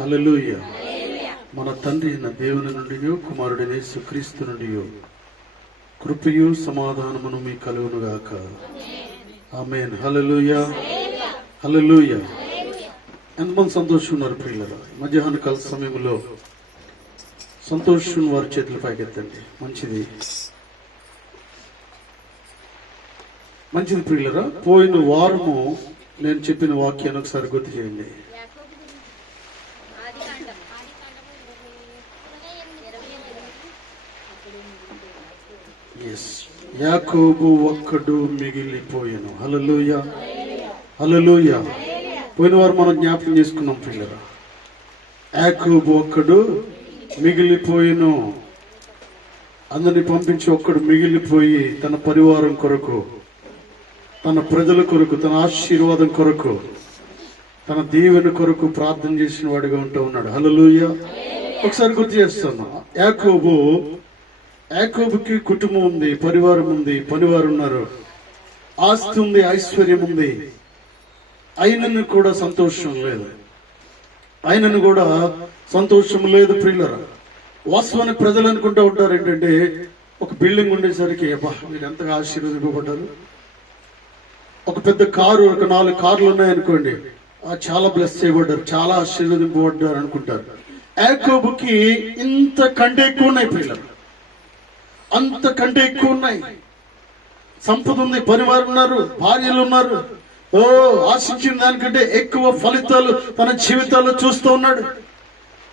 హల్లెలూయా. మన తండ్రి అయిన దేవుని నుండి కుమారుడైన యేసుక్రీస్తు నుండి కృపయు సమాధానమును మీ కలుగునుగాక. ఆమేన్. హల్లెలూయా, హల్లెలూయా. ఎంతమంది సంతోషం ఉన్నారు ప్రియులారా? మధ్యాహ్న కాల సమయంలో సంతోషం వారి చేతుల పైకెత్తండి. మంచిది, మంచిది ప్రియులారా. పోయిన వారము నేను చెప్పిన వాక్యాన్ని ఒకసారి గుర్తు చేయండి. యాకోబు ఒక్కడు మిగిలిపోయాను. హల్లెలూయా, హల్లెలూయా. పోయిన వారు మనం జ్ఞాపకం చేసుకున్నాం పిల్లరా. యాకోబు ఒక్కడు మిగిలిపోయాను. అందరిని పంపించి ఒక్కడు మిగిలిపోయి తన పరివారం కొరకు, తన ప్రజల కొరకు, తన ఆశీర్వాదం కొరకు, తన దీవెన కొరకు ప్రార్థన చేసిన వాడిగా ఉంటూ ఉన్నాడు. హల్లెలూయా. ఒకసారి గుర్తు చేస్తాను. యాకోబుకి కుటుంబం ఉంది, పరివారం ఉంది, పనివారు ఉన్నారు, ఆస్తి ఉంది, ఐశ్వర్యం ఉంది. ఆయనను కూడా సంతోషం లేదు, ఆయనను కూడా సంతోషం లేదు ప్రియులరా. వాస్తవాన్ని ప్రజలు అనుకుంటూ ఉంటారు ఏంటంటే, ఒక బిల్డింగ్ ఉండేసరికి అబ్బా మీరు ఎంతగా ఆశీర్వదింపబడ్డారు. ఒక పెద్ద కారు, ఒక 4 కార్లు ఉన్నాయనుకోండి, చాలా బ్లెస్ చేయబడ్డారు, చాలా ఆశీర్వదింపబడ్డారు అనుకుంటారు. యాకోబుకి ఇంతకంటే ఎక్కువ ఉన్నాయి ప్రియులరా, అంతకంటే ఎక్కువ ఉన్నాయి. సంపద ఉంది, పరివారం ఉన్నారు, భార్యలు ఉన్నారు. ఆశించిన దానికంటే ఎక్కువ ఫలితాలు తన జీవితాల్లో చూస్తూ ఉన్నాడు.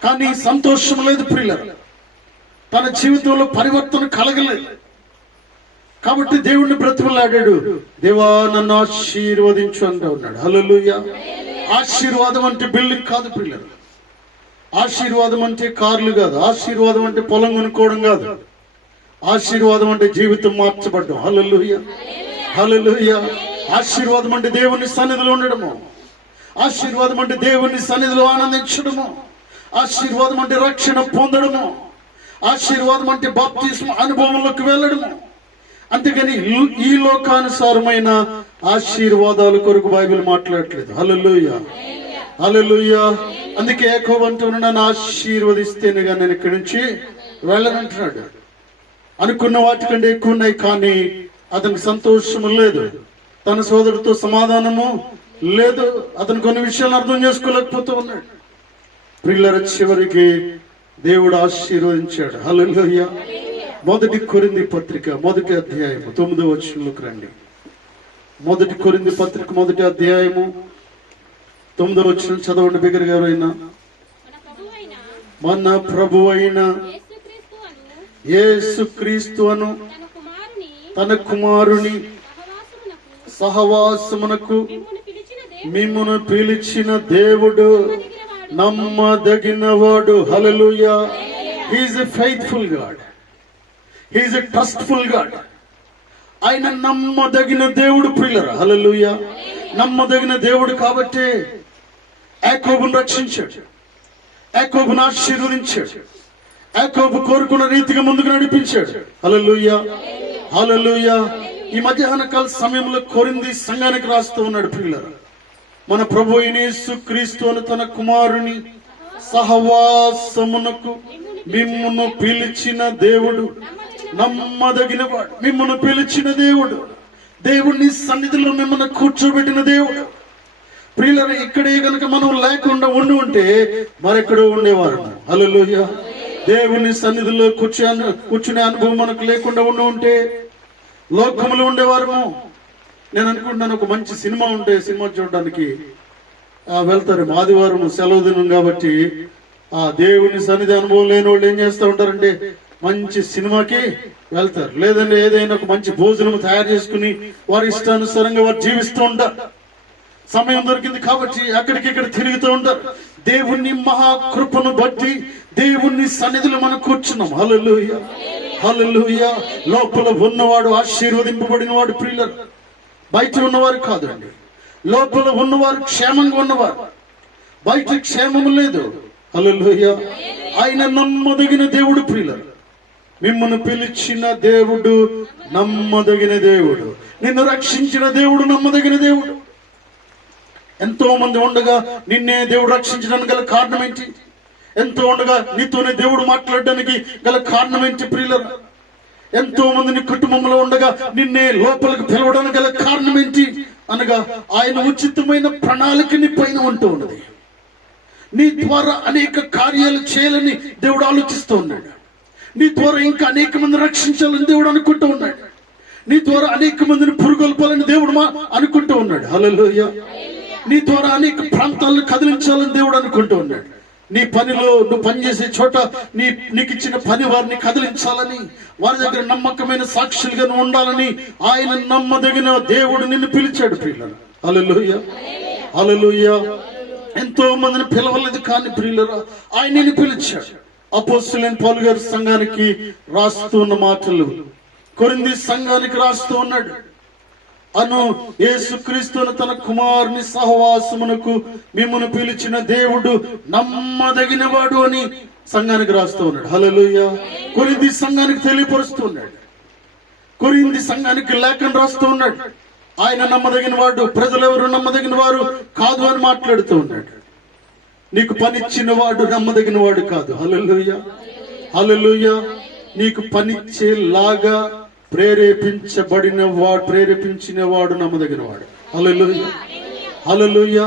కానీ సంతోషం లేదు ప్రియులారా, తన జీవితంలో పరివర్తన కలగలేదు. కాబట్టి దేవుణ్ణి బ్రతిమలాడాడు. దేవా నన్ను ఆశీర్వదించు అంటూ ఉన్నాడు. హల్లెలూయా. ఆశీర్వాదం అంటే బిల్డింగ్ కాదు ప్రియులారా, ఆశీర్వాదం అంటే కార్లు కాదు, ఆశీర్వాదం అంటే పొలం కొనుక్కోవడం కాదు, ఆశీర్వాదం అంటే జీవితం మార్చబడ్డం. హల్లెలూయా, హల్లెలూయా. ఆశీర్వాదం అంటే దేవుని సన్నిధిలో ఉండడము, ఆశీర్వాదం అంటే దేవుని సన్నిధిలో ఆనందించడము, ఆశీర్వాదం అంటే రక్షణ పొందడము, ఆశీర్వాదం అంటే బాప్తిస్మ అనుభవంలోకి వెళ్ళడము. అంతేగాని ఈ లోకానుసారమైన ఆశీర్వాదాల కొరకు బైబిల్ మాట్లాడట్లేదు. హల్లెలూయా, హల్లెలూయా. అందుకే యాకోబు అంటున్నాడు, నన్ను ఆశీర్వదిస్తేనే కానీ నేను ఇక్కడి నుంచి వెళ్ళనంటున్నాడు. అనుకున్న వాటికంటే ఎక్కువ ఉన్నాయి, కానీ అతనికి సంతోషము లేదు, తన సోదరుడితో సమాధానము లేదు, అతను కొన్ని విషయాలు అర్థం చేసుకోలేకపోతూ ఉన్నాడు. ప్రియులారా, చివరికి దేవుడు ఆశీర్వదించాడు. హల్లెలూయా. 1 కొరింథీ పత్రిక 1వ అధ్యాయము 9వ వచనంలోకి రండి. 1 కొరింథీ పత్రిక 1వ అధ్యాయము 9వ వచనం చదవండి బిగ్గరగా. ఎవరైనా మన ప్రభువైన యేసుక్రీస్తు అను తన కుమారుని సహవాసమునకు మిమ్మును పిలిచిన దేవుడు నమ్మదగినవాడు. Hallelujah. He is a faithful God, he is a trustful God. ఆయన నమ్మదగిన దేవుడు ప్రియులారా. హల్లెలూయా. నమ్మదగిన దేవుడు కాబట్టి యాకోబును రక్షించాడు, యాకోబును ఆశీర్వదించాడు, యాకోబు కోరుకున్న రీతిగా ముందుకు నడిపించాడు. హల్లెలూయా, హల్లెలూయా. ఈ మధ్యాహ్న కాల సమయంలో కొరింథీ సంఘానికి రాస్తూ ఉన్నాడు ప్రియులారా. మన ప్రభు యేసుక్రీస్తు అను తన కుమారుని సహవాసమునకు మిమ్మును పిలిచిన దేవుడు నమ్మదగినవాడు. మిమ్మును పిలిచిన దేవుడు, దేవుని సన్నిధిలో మిమ్మల్ని కూర్చోబెట్టిన దేవుడు. ప్రియులారా, ఇక్కడే కనుక మనం లేకుండా ఉంటే మరెక్కడో ఉండేవారు. హల్లెలూయా. దేవుని సన్నిధిలో కూర్చునే అనుభవం మనకు లేకుండా ఉంటే లోకములో ఉండేవారము. నేను అనుకుంటున్నాను, ఒక మంచి సినిమా ఉంటే సినిమా చూడడానికి వెళ్తారు. ఆదివారం సెలవు దినం కాబట్టి ఆ దేవుని సన్నిధి అనుభవం లేని వాళ్ళు ఏం చేస్తూ ఉంటారంటే మంచి సినిమాకి వెళ్తారు, లేదంటే ఏదైనా ఒక మంచి భోజనం తయారు చేసుకుని వారి ఇష్టానుసారంగా వారు జీవిస్తూ ఉంటారు. సమయం దొరికింది కాబట్టి అక్కడికి ఇక్కడ తిరుగుతూ ఉంటారు. దేవుని మహాకృపను బట్టి దేవుని సన్నిధిలో మనం కూర్చున్నాం. హల్లెలూయా, హల్లెలూయా. లోపల ఉన్నవాడు ఆశీర్వదింపబడిన వాడు ప్రియులారా, బయట ఉన్నవారు కాదండి. లోపల ఉన్నవారు క్షేమంగా ఉన్నవారు, బయట క్షేమము లేదు. హల్లెలూయా. ఆయన నమ్మదగిన దేవుడు ప్రియులారా. మిమ్మల్ని పిలిచిన దేవుడు నమ్మదగిన దేవుడు, నిన్ను రక్షించిన దేవుడు నమ్మదగిన దేవుడు. ఎంతో మంది ఉండగా నిన్నే దేవుడు రక్షించడానికి గల కారణం ఏంటి? ఎంతో ఉండగా నీతోనే దేవుడు మాట్లాడడానికి గల కారణం ఏంటి ప్రియులారా? ఎంతో మంది నీ కుటుంబంలో ఉండగా నిన్నే లోపలికి పిలవడానికి గల కారణం ఏంటి అనగా ఆయన ఉచితమైన ప్రణాళిక నీ పైన ఉంటూ ఉన్నది. నీ ద్వారా అనేక కార్యాలు చేయాలని దేవుడు ఆలోచిస్తూ ఉన్నాడు. నీ ద్వారా ఇంకా అనేక మంది రక్షించాలని దేవుడు అనుకుంటూ ఉన్నాడు. నీ ద్వారా అనేక మందిని పురుగొల్పాలని దేవుడు అనుకుంటూ ఉన్నాడు. హల్లెలూయా. నీ ద్వారా అనేక ప్రాంతాలను కదిలించాలని దేవుడు అనుకుంటూ ఉన్నాడు. నీ పనిలో నువ్వు పనిచేసే చోట నీకు ఇచ్చిన పని వారిని కదిలించాలని, వారి దగ్గర నమ్మకమైన సాక్షులుగా నువ్వు ఉండాలని ఆయన నమ్మదగిన దేవుడు నిన్ను పిలిచాడు ప్రియులారా. హల్లెలూయా, హల్లెలూయా. ఎంతో మందిని పిలవలేదు కానీ ప్రియులారా ఆయన నిన్ను పిలిచాడు. అపోస్తలుడైన పౌలు గారు సంఘానికి రాస్తూ ఉన్న మాటలు కొరింథీ సంఘానికి రాస్తూ ఉన్నాడు. అను యేసుక్రీస్తును తన కుమారుని సహవాసమునకు మిమ్మును పిలిచిన దేవుడు నమ్మదగిన వాడు అని సంఘానికి రాస్తూ ఉన్నాడు. హల్లెలూయా. కొరింథీ సంఘానికి తెలియపరుస్తూ ఉన్నాడు. కొరింథీ సంఘానికి లేఖను రాస్తూ ఉన్నాడు. ఆయన నమ్మదగిన వాడు, ప్రజలెవరు నమ్మదగిన వారు కాదు అని మాట్లాడుతూ ఉన్నాడు. నీకు పనిచ్చిన వాడు నమ్మదగిన వాడు కాదు. హల్లెలూయా, హల్లెలూయా. నీకు పనిచ్చేలాగా ప్రేరేపించిన వాడు నమ్మదగిన వాడు. హల్లెలూయా, హల్లెలూయా.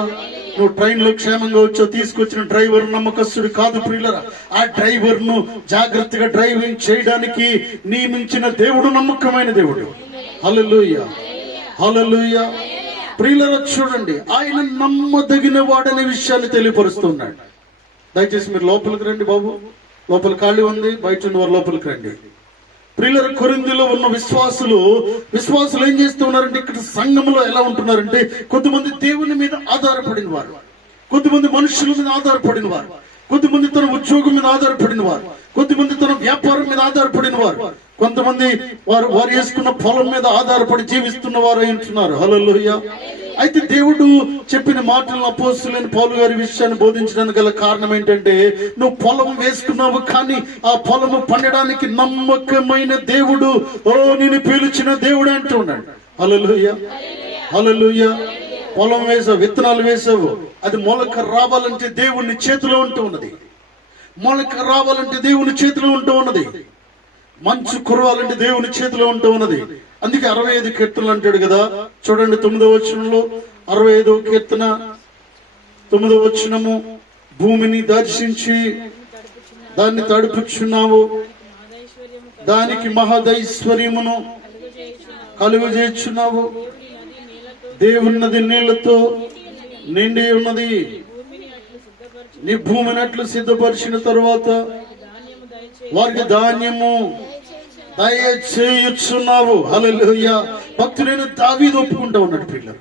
నువ్వు ట్రైన్ లో క్షేమంగా వచ్చావు, తీసుకొచ్చిన డ్రైవర్ నమ్మకస్తుడు కాదు ప్రియులరా. ఆ డ్రైవర్ ను జాగ్రత్తగా డ్రైవింగ్ చేయడానికి నియమించిన దేవుడు నమ్మకమైన దేవుడు. హల్లెలూయా, హల్లెలూయా. ప్రియులరా చూడండి, ఆయన నమ్మదగిన వాడనే విషయాన్ని తెలియపరుస్తున్నాడు. దయచేసి మీరు లోపలికి రండి బాబు. లోపల ఖాళీ ఉంది, బయట ఉన్న వారు లోపలికి రండి. ప్రియులరా కొరింథీలో ఉన్న విశ్వాసులు ఏం చేస్తూ ఉన్నారంటే, ఇక్కడ సంఘంలో ఎలా ఉంటున్నారంటే, కొంతమంది దేవుని మీద ఆధారపడిన వారు, కొంతమంది మనుషుల మీద ఆధారపడిన వారు, కొంతమంది తన ఉద్యోగం మీద ఆధారపడిన వారు, కొంతమంది తన వ్యాపారం మీద ఆధారపడిన వారు, కొంతమంది వారు వేసుకున్న పొలం మీద ఆధారపడి జీవిస్తున్న వారు అంటున్నారు. హల్లెలూయా. అయితే దేవుడు చెప్పిన మాటలను అపోస్తలుడైన పౌలు గారి విషయాన్ని బోధించడానికి గల కారణం ఏంటంటే, నువ్వు పొలం వేసుకున్నావు కానీ ఆ పొలము పండడానికి నమ్మకమైన దేవుడు, నిన్ను పిలిచిన దేవుడు అంటున్నాడు. హల్లెలూయా, హల్లెలూయా. పొలం వేసావు, విత్తనాలు వేసావు, అది మొలక రావాలంటే దేవుని చేతిలో ఉంటూ ఉన్నది. మొలక రావాలంటే దేవుని చేతిలో ఉంటూ ఉన్నది. మంచు కురవాలంటే దేవుని చేతిలో ఉంటూ ఉన్నది. అందుకే 65 కీర్తనలు అంటాడు కదా. చూడండి 9వ వచనంలో, 65వ కీర్తన 9వ వచనము, భూమిని దర్శించి దాన్ని తడుపుచున్నావు, దానికి మహదైశ్వర్యమును కలుగజేయుచున్నావు, దేవున్నది నీళ్లతో నిండి ఉన్నది, నీ భూమిని అట్లు సిద్ధపరిచిన తరువాత వారికి ధాన్యము దయచేయుచున్నావు. హల్లెలూయా. భక్తుడైన దావీదు ఒప్పుకుంటా ఉన్నాడు పిల్లలు.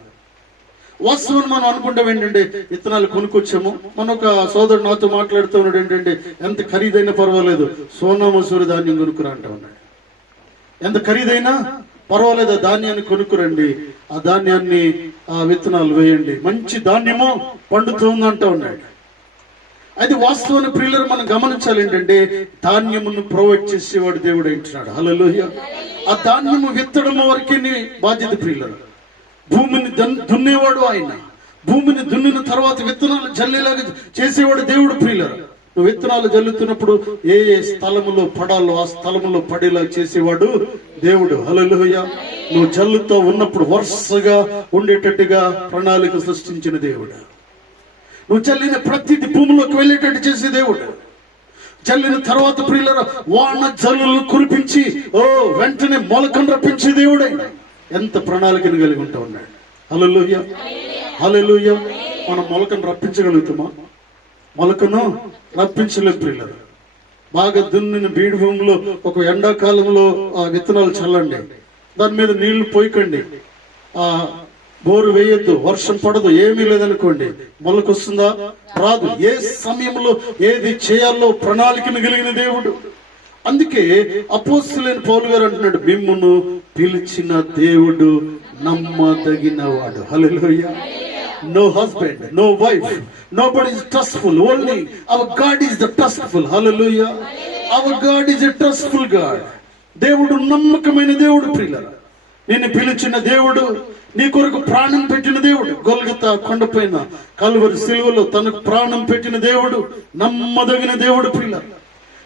వాస్తవం మనం అనుకుంటాం ఏంటంటే, విత్తనాలు కొనుక్కొచ్చాము. మన ఒక సోదరుడు నాతో మాట్లాడుతూ ఉన్నాడు ఏంటంటే, ఎంత ఖరీదైనా పర్వాలేదు సోనా మసూరి ధాన్యం కొనుక్కురా అంటా ఉన్నాడు. ఎంత ఖరీదైనా పర్వాలేదు ఆ ధాన్యాన్ని కొనుక్కురండి, ఆ ధాన్యాన్ని ఆ విత్తనాలు వేయండి, మంచి ధాన్యము పండుతుంది అంటూ ఉన్నాడు. అది వాస్తవాన్ని ప్రియులను మనం గమనించాలి ఏంటంటే, ధాన్యమును ప్రొవైడ్ చేసేవాడు దేవుడు అంటున్నాడు. హల్లెలూయా. ఆ ధాన్యము విత్తడము వరకే నీ బాధ్యత ప్రియులను. భూమిని దున్నేవాడు ఆయన. భూమిని దున్నిన తర్వాత విత్తనాలు జల్లేలాగా చేసేవాడు దేవుడు ప్రియులను. నువ్వు విత్తనాలు జల్లుతున్నప్పుడు ఏ స్థలములో పడాలో ఆ స్థలములో పడేలా చేసేవాడు దేవుడు. హల్లెలూయా. నువ్వు జల్లుతో ఉన్నప్పుడు వరుసగా ఉండేటట్టుగా ప్రణాళిక సృష్టించిన దేవుడు. నువ్వు చల్లిన ప్రతిది భూమిలోకి వెళ్ళేటట్టు చేసే దేవుడు. చల్లిన తర్వాత ప్రియులారా వాన జల్లులను కురిపించి వెంటనే మొలకను రప్పించే దేవుడే. ఎంత ప్రణాళికను కలిగి ఉంటా ఉన్నాడు. హల్లెలూయా, హల్లెలూయా. మనం మొలకను రప్పించగలుగుతామా? మొలకను రప్పించలేం ప్రియులారా. బాగా దున్నిన బీడు భూమిలో ఒక ఎండాకాలంలో ఆ విత్తనాలు చల్లండి, దాని మీద నీళ్లు పోయకండి, ఆ బోరు వేయొద్దు, వర్షం పడదు, ఏమీ లేదనుకోండి, మొలకొస్తుందా? రాదు. ఏ సమయంలో ఏది చేయాలో ప్రణాళికను కలిగిన దేవుడు. అందుకే అపోస్తలుడైన పౌలు గారు అంటున్నాడు, మిమ్మును పిలిచిన దేవుడు నమ్మదగిన వాడు. హల్లెలూయా. No husband, no wife, nobody is trustful, only our God is the trustful. నిన్ను పిలిచిన దేవుడు, నీ కొరకు ప్రాణం పెట్టిన దేవుడు, గొల్గొతా కొండపైన కల్వరి సిలువలో తనకు ప్రాణం పెట్టిన దేవుడు, నమ్మదగిన దేవుడు. పిల్లలు,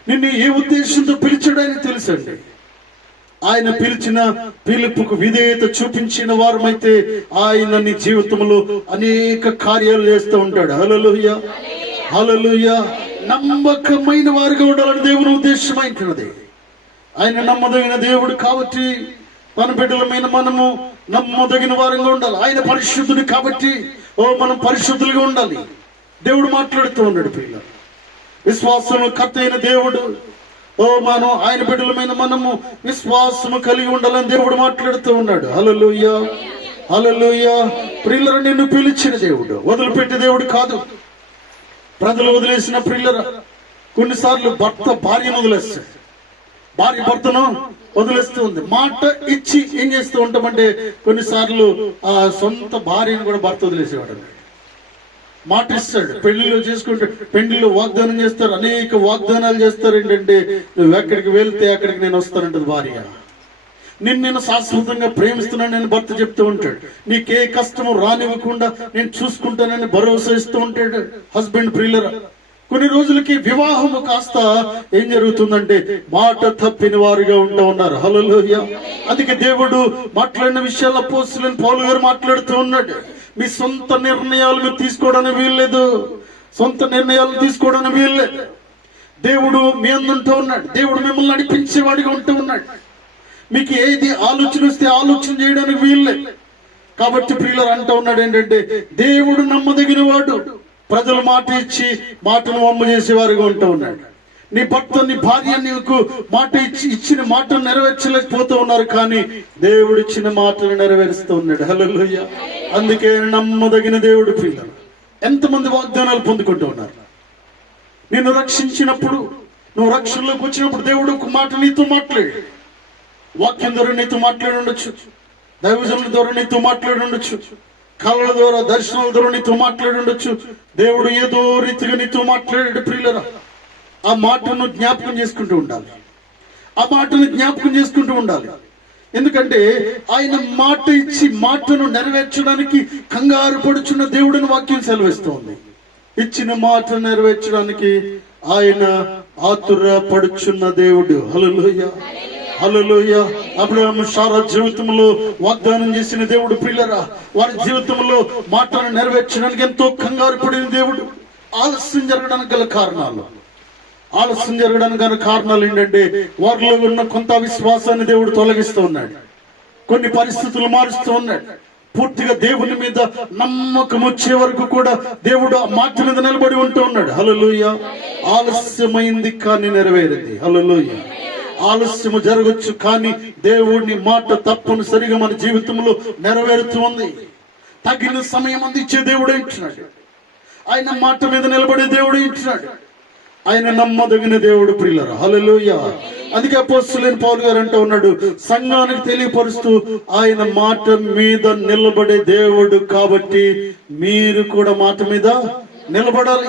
నిన్ను ఏ ఉద్దేశంతో పిలిచాడని తెలుసండి. ఆయన పిలిచిన పిలుపుకు విధేయత చూపించిన వారమైతే ఆయన నీ జీవితంలో అనేక కార్యాలు చేస్తూ ఉంటాడు. హల్లెలూయా, హల్లెలూయా. నమ్మకమైన వారిగా ఉండాలని దేవుని ఉద్దేశమైనది. ఆయన నమ్మదగిన దేవుడు కాబట్టి తన బిడ్డలమైన మనము నమ్మదగిన వారంగా ఉండాలి. ఆయన పరిశుద్ధుడు కాబట్టి మనం పరిశుద్ధులుగా ఉండాలి. దేవుడు మాట్లాడుతూ ఉన్నాడు. పిల్ల, విశ్వాసము కర్త అయిన దేవుడు, మనం ఆయన బిడ్డలమైన మనము విశ్వాసము కలిగి ఉండాలని దేవుడు మాట్లాడుతూ ఉన్నాడు. హల్లెలూయా, హల్లెలూయా. ప్రియులరా, నిన్ను పిలిచిన దేవుడు వదిలిపెట్టే దేవుడు కాదు. ప్రజలు వదిలేసిన ప్రియులరా, కొన్నిసార్లు భర్త భార్యను వదిలేస్తాడు, భార్య భర్తను వదిలేస్తూ ఉంది. మాట ఇచ్చి ఏం చేస్తూ ఉంటామంటే కొన్నిసార్లు ఆ సొంత భార్యను కూడా భర్త వదిలేసేవాడు. మాట ఇస్తాడు, పెళ్లిలో చేసుకుంటే పెళ్లిలో వాగ్దానం చేస్తారు, అనేక వాగ్దానాలు చేస్తారు. ఏంటంటే నువ్వు ఎక్కడికి వెళ్తే అక్కడికి నేను వస్తానంటది భార్య. నేను శాశ్వతంగా ప్రేమిస్తున్నాను నేను భర్త చెప్తూ ఉంటాడు. నీకే కష్టము రానివ్వకుండా నేను చూసుకుంటానని భరోసా ఇస్తూ ఉంటాడు హస్బెండ్. ప్రియులరా, కొన్ని రోజులకి వివాహము కాస్త ఏం జరుగుతుందంటే మాట తప్పిన వారుగా ఉంటూ ఉన్నారు. హల్లెలూయా. అందుకే దేవుడు మాట్లాడిన విషయాలు అపోస్తలుడైన పౌలు గారు మాట్లాడుతూ ఉన్నాడు. మీ సొంత నిర్ణయాలు మీరు తీసుకోవడానికి వీల్లేదు, సొంత నిర్ణయాలు తీసుకోవడానికి వీల్లేదు. దేవుడు మీ అందుంటూ ఉన్నాడు. దేవుడు మిమ్మల్ని నడిపించేవాడిగా ఉంటూ ఉన్నాడు. మీకు ఏది ఆలోచన వస్తే ఆలోచన చేయడానికి వీల్లేదు. కాబట్టి ప్రియులు అంటూ ఉన్నాడు ఏంటంటే దేవుడు నమ్మదగిన వాడు. ప్రజలు మాట ఇచ్చి మాటను వమ్ము చేసేవారుగా ఉంటూ ఉన్నాడు. నీ భర్త నీ భార్య నీకు మాట ఇచ్చిన మాటను నెరవేర్చలేకపోతూ ఉన్నారు, కానీ దేవుడు ఇచ్చిన మాటను నెరవేరుస్తూ ఉన్నాడు. హల్లెలూయా. అందుకే నమ్మదగిన దేవుడు. ప్రియులు, ఎంతమంది వాగ్దానాలు పొందుకుంటూ ఉన్నారు. నిన్ను రక్షించినప్పుడు, నువ్వు రక్షణలోకి వచ్చినప్పుడు దేవుడు ఒక మాట నీతో మాట్లాడు. వాక్యం ద్వారా నీతో మాట్లాడి ఉండొచ్చు, దైవజనుల ద్వారా నీతో మాట్లాడి ఉండొచ్చు, కళల ద్వారా దర్శనాల ద్వారా నీతో మాట్లాడి ఉండొచ్చు. దేవుడు ఏదో రీతిగా నీతో మాట్లాడాడు. ప్రియులరా, ఆ మాటను జ్ఞాపకం చేసుకుంటూ ఉండాలి. ఆ మాటను జ్ఞాపకం చేసుకుంటూ ఉండాలి. ఎందుకంటే ఆయన మాట ఇచ్చి మాటను నెరవేర్చడానికి కంగారు పడుచున్న దేవుడిని వాక్యం సెలవిస్తోంది. ఇచ్చిన మాట నెరవేర్చడానికి ఆయన ఆతుర పడుచున్న దేవుడు. హల్లెలూయా, హల్లెలూయా. అబ్రహాము సారా జీవితంలో వాగ్దానం చేసిన దేవుడు. ప్రియులరా, వారి జీవితంలో మాటను నెరవేర్చడానికి ఎంతో కంగారు పడిన దేవుడు. ఆలస్యం జరగడానికి గల కారణాలు ఏంటంటే వారిలో ఉన్న కొంత విశ్వాసాన్ని దేవుడు తొలగిస్తూ ఉన్నాడు. కొన్ని పరిస్థితులు మారుస్తూ ఉన్నాడు. పూర్తిగా దేవుని మీద నమ్మకం వచ్చే వరకు కూడా దేవుడు ఆ మాట మీద నిలబడి ఉంటూ ఉన్నాడు. హల్లెలూయా. ఆలస్యమైంది కానీ నెరవేరింది. హల్లెలూయా. ఆలస్యము జరగచ్చు, కానీ దేవుడిని మాట తప్పనిసరిగా మన జీవితంలో నెరవేరుతూ ఉంది. తగిన సమయం అందించే దేవుడు ఇచ్చినాడు. ఆయన మాట మీద నిలబడే దేవుడు ఇచ్చినాడు. ఆయన నమ్మదగిన దేవుడు. ప్రియులరా, హల్లెలూయా. అందుకే అపోస్తలుడైన పౌలు గారు అంటూ ఉన్నాడు, సంఘానికి తెలియపరుస్తూ ఆయన మాట మీద నిలబడే దేవుడు కాబట్టి మీరు కూడా మాట మీద నిలబడాలి.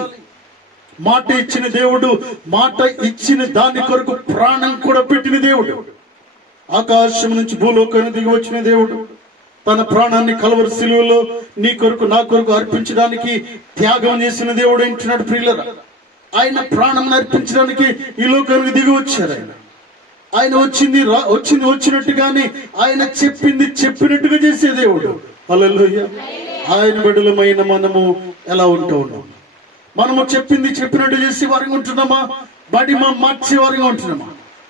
మాట ఇచ్చిన దేవుడు, మాట ఇచ్చిన దాని కొరకు ప్రాణం కూడా పెట్టిన దేవుడు. ఆకాశం నుంచి భూలోకాన్ని దిగి వచ్చిన దేవుడు తన ప్రాణాన్ని కల్వరి సిలువలో నీ కొరకు నా కొరకు అర్పించడానికి త్యాగం చేసిన దేవుడు అంటున్నాడు. ప్రియులరా, ఆయన ప్రాణం అర్పించడానికి ఈ లోకానికి దిగి వచ్చారు. ఆయన వచ్చినట్టుగానే ఆయన చెప్పింది చెప్పినట్టుగా చేసే దేవుడు. హల్లెలూయా. ఆయన బిడ్డలమైన మనము ఎలా ఉంటూ ఉన్నాం? మనము చెప్పింది చెప్పినట్టు చేసే వారంగా ఉంటున్నామా? మార్చే వారంగా ఉంటున్నామా?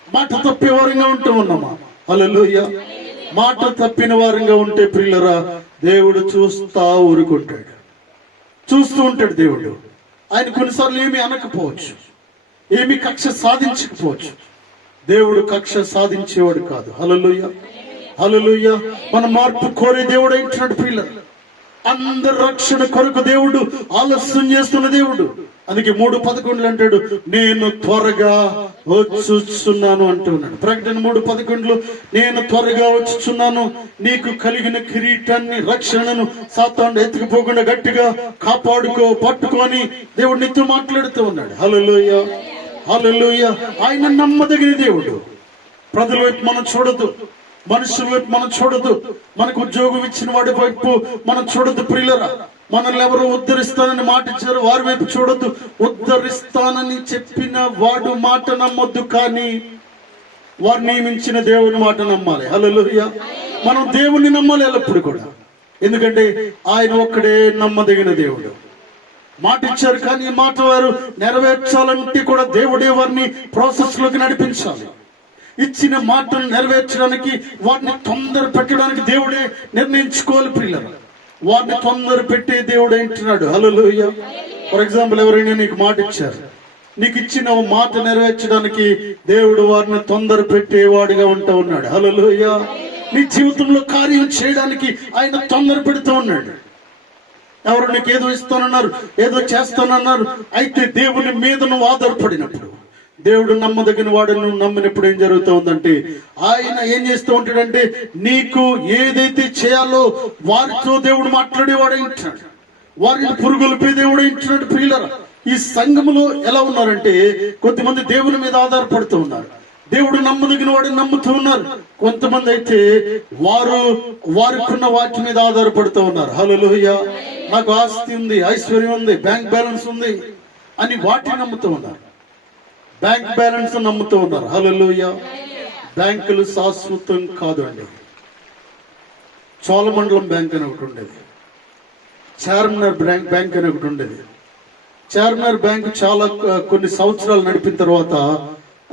మాట తప్పే వారంగా ఉంటూ ఉన్నామా? హల్లెలూయా. మాట తప్పిన వారంగా ఉంటే ప్రియులరా, దేవుడు చూస్తూ ఉంటాడు దేవుడు. ఆయన కొన్నిసార్లు ఏమీ అనకపోవచ్చు, ఏమీ కక్ష సాధించకపోవచ్చు. దేవుడు కక్ష సాధించేవాడు కాదు. హల్లెలూయా, హల్లెలూయా. మన మార్పు కోరే దేవుడు అంటున్నాడు. ప్రియులరా, అందరి రక్షణ కొరకు దేవుడు ఆలస్యం చేస్తున్న దేవుడు. అందుకే 3:11 అంటాడు, నేను త్వరగా వచ్చుచున్నాను అంటున్నాడు. ప్రకటన 3:11 నేను త్వరగా వచ్చుచున్నాను, నీకు కలిగిన కిరీటాన్ని రక్షణను సాతాను ఎత్తుకుపోకుండా గట్టిగా కాపాడుకో, పట్టుకొని దేవుడు నీతో మాట్లాడుతూ ఉన్నాడు. హల్లెలూయా, హల్లెలూయా. ఆయన నమ్మదగిన దేవుడు. ప్రజల వైపు మనం చూడదు, మనుషుల వైపు మనం చూడదు, మనకు ఉద్యోగం ఇచ్చిన వాడి వైపు మనం చూడదు ప్రియులరా. మనల్ని ఎవరు ఉద్ధరిస్తానని మాట ఇచ్చారు, వారి వైపు చూడొద్దు. ఉద్ధరిస్తానని చెప్పిన వాడు మాట నమ్మొద్దు, కానీ వారు నియమించిన దేవుని మాట నమ్మాలి. హల్లెలూయా. మనం దేవుణ్ణి నమ్మాలి ఎల్లప్పుడు కూడా, ఎందుకంటే ఆయన ఒక్కడే నమ్మదగిన దేవుడు. మాట ఇచ్చారు, కానీ మాట వారు నెరవేర్చాలంటే కూడా దేవుడే వారిని ప్రాసెస్ లోకి నడిపించాలి. ఇచ్చిన మాటను నెరవేర్చడానికి వారిని తొందర పెట్టడానికి దేవుడే నిర్ణయించుకోవాలి ప్రియులారా. వారిని తొందర పెట్టే దేవుడు ఏంటున్నాడు. హల్లెలూయా. ఫర్ ఎగ్జాంపుల్, ఎవరైనా నీకు మాట ఇచ్చారు, నీకు ఇచ్చిన మాట నెరవేర్చడానికి దేవుడు వారిని తొందర పెట్టేవాడిగా ఉంటూ ఉన్నాడు. హల్లెలూయా. నీ జీవితంలో కార్యం చేయడానికి ఆయన తొందర పెడుతూ ఉన్నాడు. ఎవరు నీకు ఏదో ఇస్తానన్నారు, ఏదో చేస్తానన్నారు, అయితే దేవుని మీద నువ్వు ఆధారపడినప్పుడు, దేవుడు నమ్మదగిన వాడిని నువ్వు నమ్మినప్పుడు ఏం జరుగుతూ ఉందంటే, ఆయన ఏం చేస్తూ ఉంటాడంటే, నీకు ఏదైతే చేయాలో వారితో దేవుడు మాట్లాడేవాడు ఏంటున్నాడు, వారిని పురుగొలిపే దేవుడు ఏంటున్నాడు. ప్రియులరా, ఈ సంఘములో ఎలా ఉన్నారంటే, కొంతమంది దేవుని మీద ఆధారపడుతూ ఉన్నారు, దేవుడు నమ్మదగిన వాడిని నమ్ముతూ ఉన్నారు. కొంతమంది అయితే వారికున్న వాటి మీద ఆధారపడుతూ ఉన్నారు. హల్లెలూయా. నాకు ఆస్తి ఉంది, ఐశ్వర్యం ఉంది, బ్యాంక్ బ్యాలెన్స్ ఉంది అని వాటిని నమ్ముతూ ఉన్నారు, బ్యాంక్ బ్యాలెన్స్ నమ్ముతూ ఉన్నారు. హల్లెలూయా. బ్యాంకులు శాశ్వతం కాదు అండి. చోళమండలం బ్యాంక్ అని ఒకటి ఉండేది, చార్మినార్ బ్యాంక్ అని ఒకటి ఉండేది. చార్మినార్ బ్యాంక్ చాలా కొన్ని సంవత్సరాలు నడిపిన తర్వాత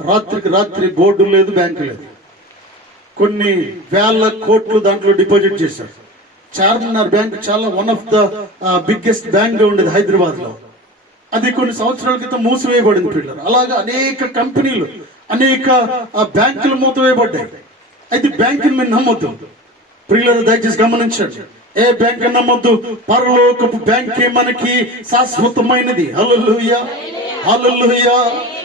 రాత్రికి రాత్రి బోర్డు లేదు, బ్యాంకు లేదు. కొన్ని వేల కోట్లు దాంట్లో డిపాజిట్ చేశారు. చార్మినార్ బ్యాంక్ చాలా one of the biggest bank గా ఉండేది హైదరాబాద్ లో. అది కొన్ని సంవత్సరాల క్రితం మూసివేయబడింది పిల్లలు. అలాగా అనేక కంపెనీలు, అనేక బ్యాంకులు మూసివేయబడ్డాయి. అయితే బ్యాంకుని మీరు నమ్మొద్దు ప్రియులను, దయచేసి గమనించండి. ఏ బ్యాంక్ నమ్మొద్దు, పరలోకపు బ్యాంకే మనకి శాశ్వతమైనది. హల్లెలూయా. హల్లెలూయా.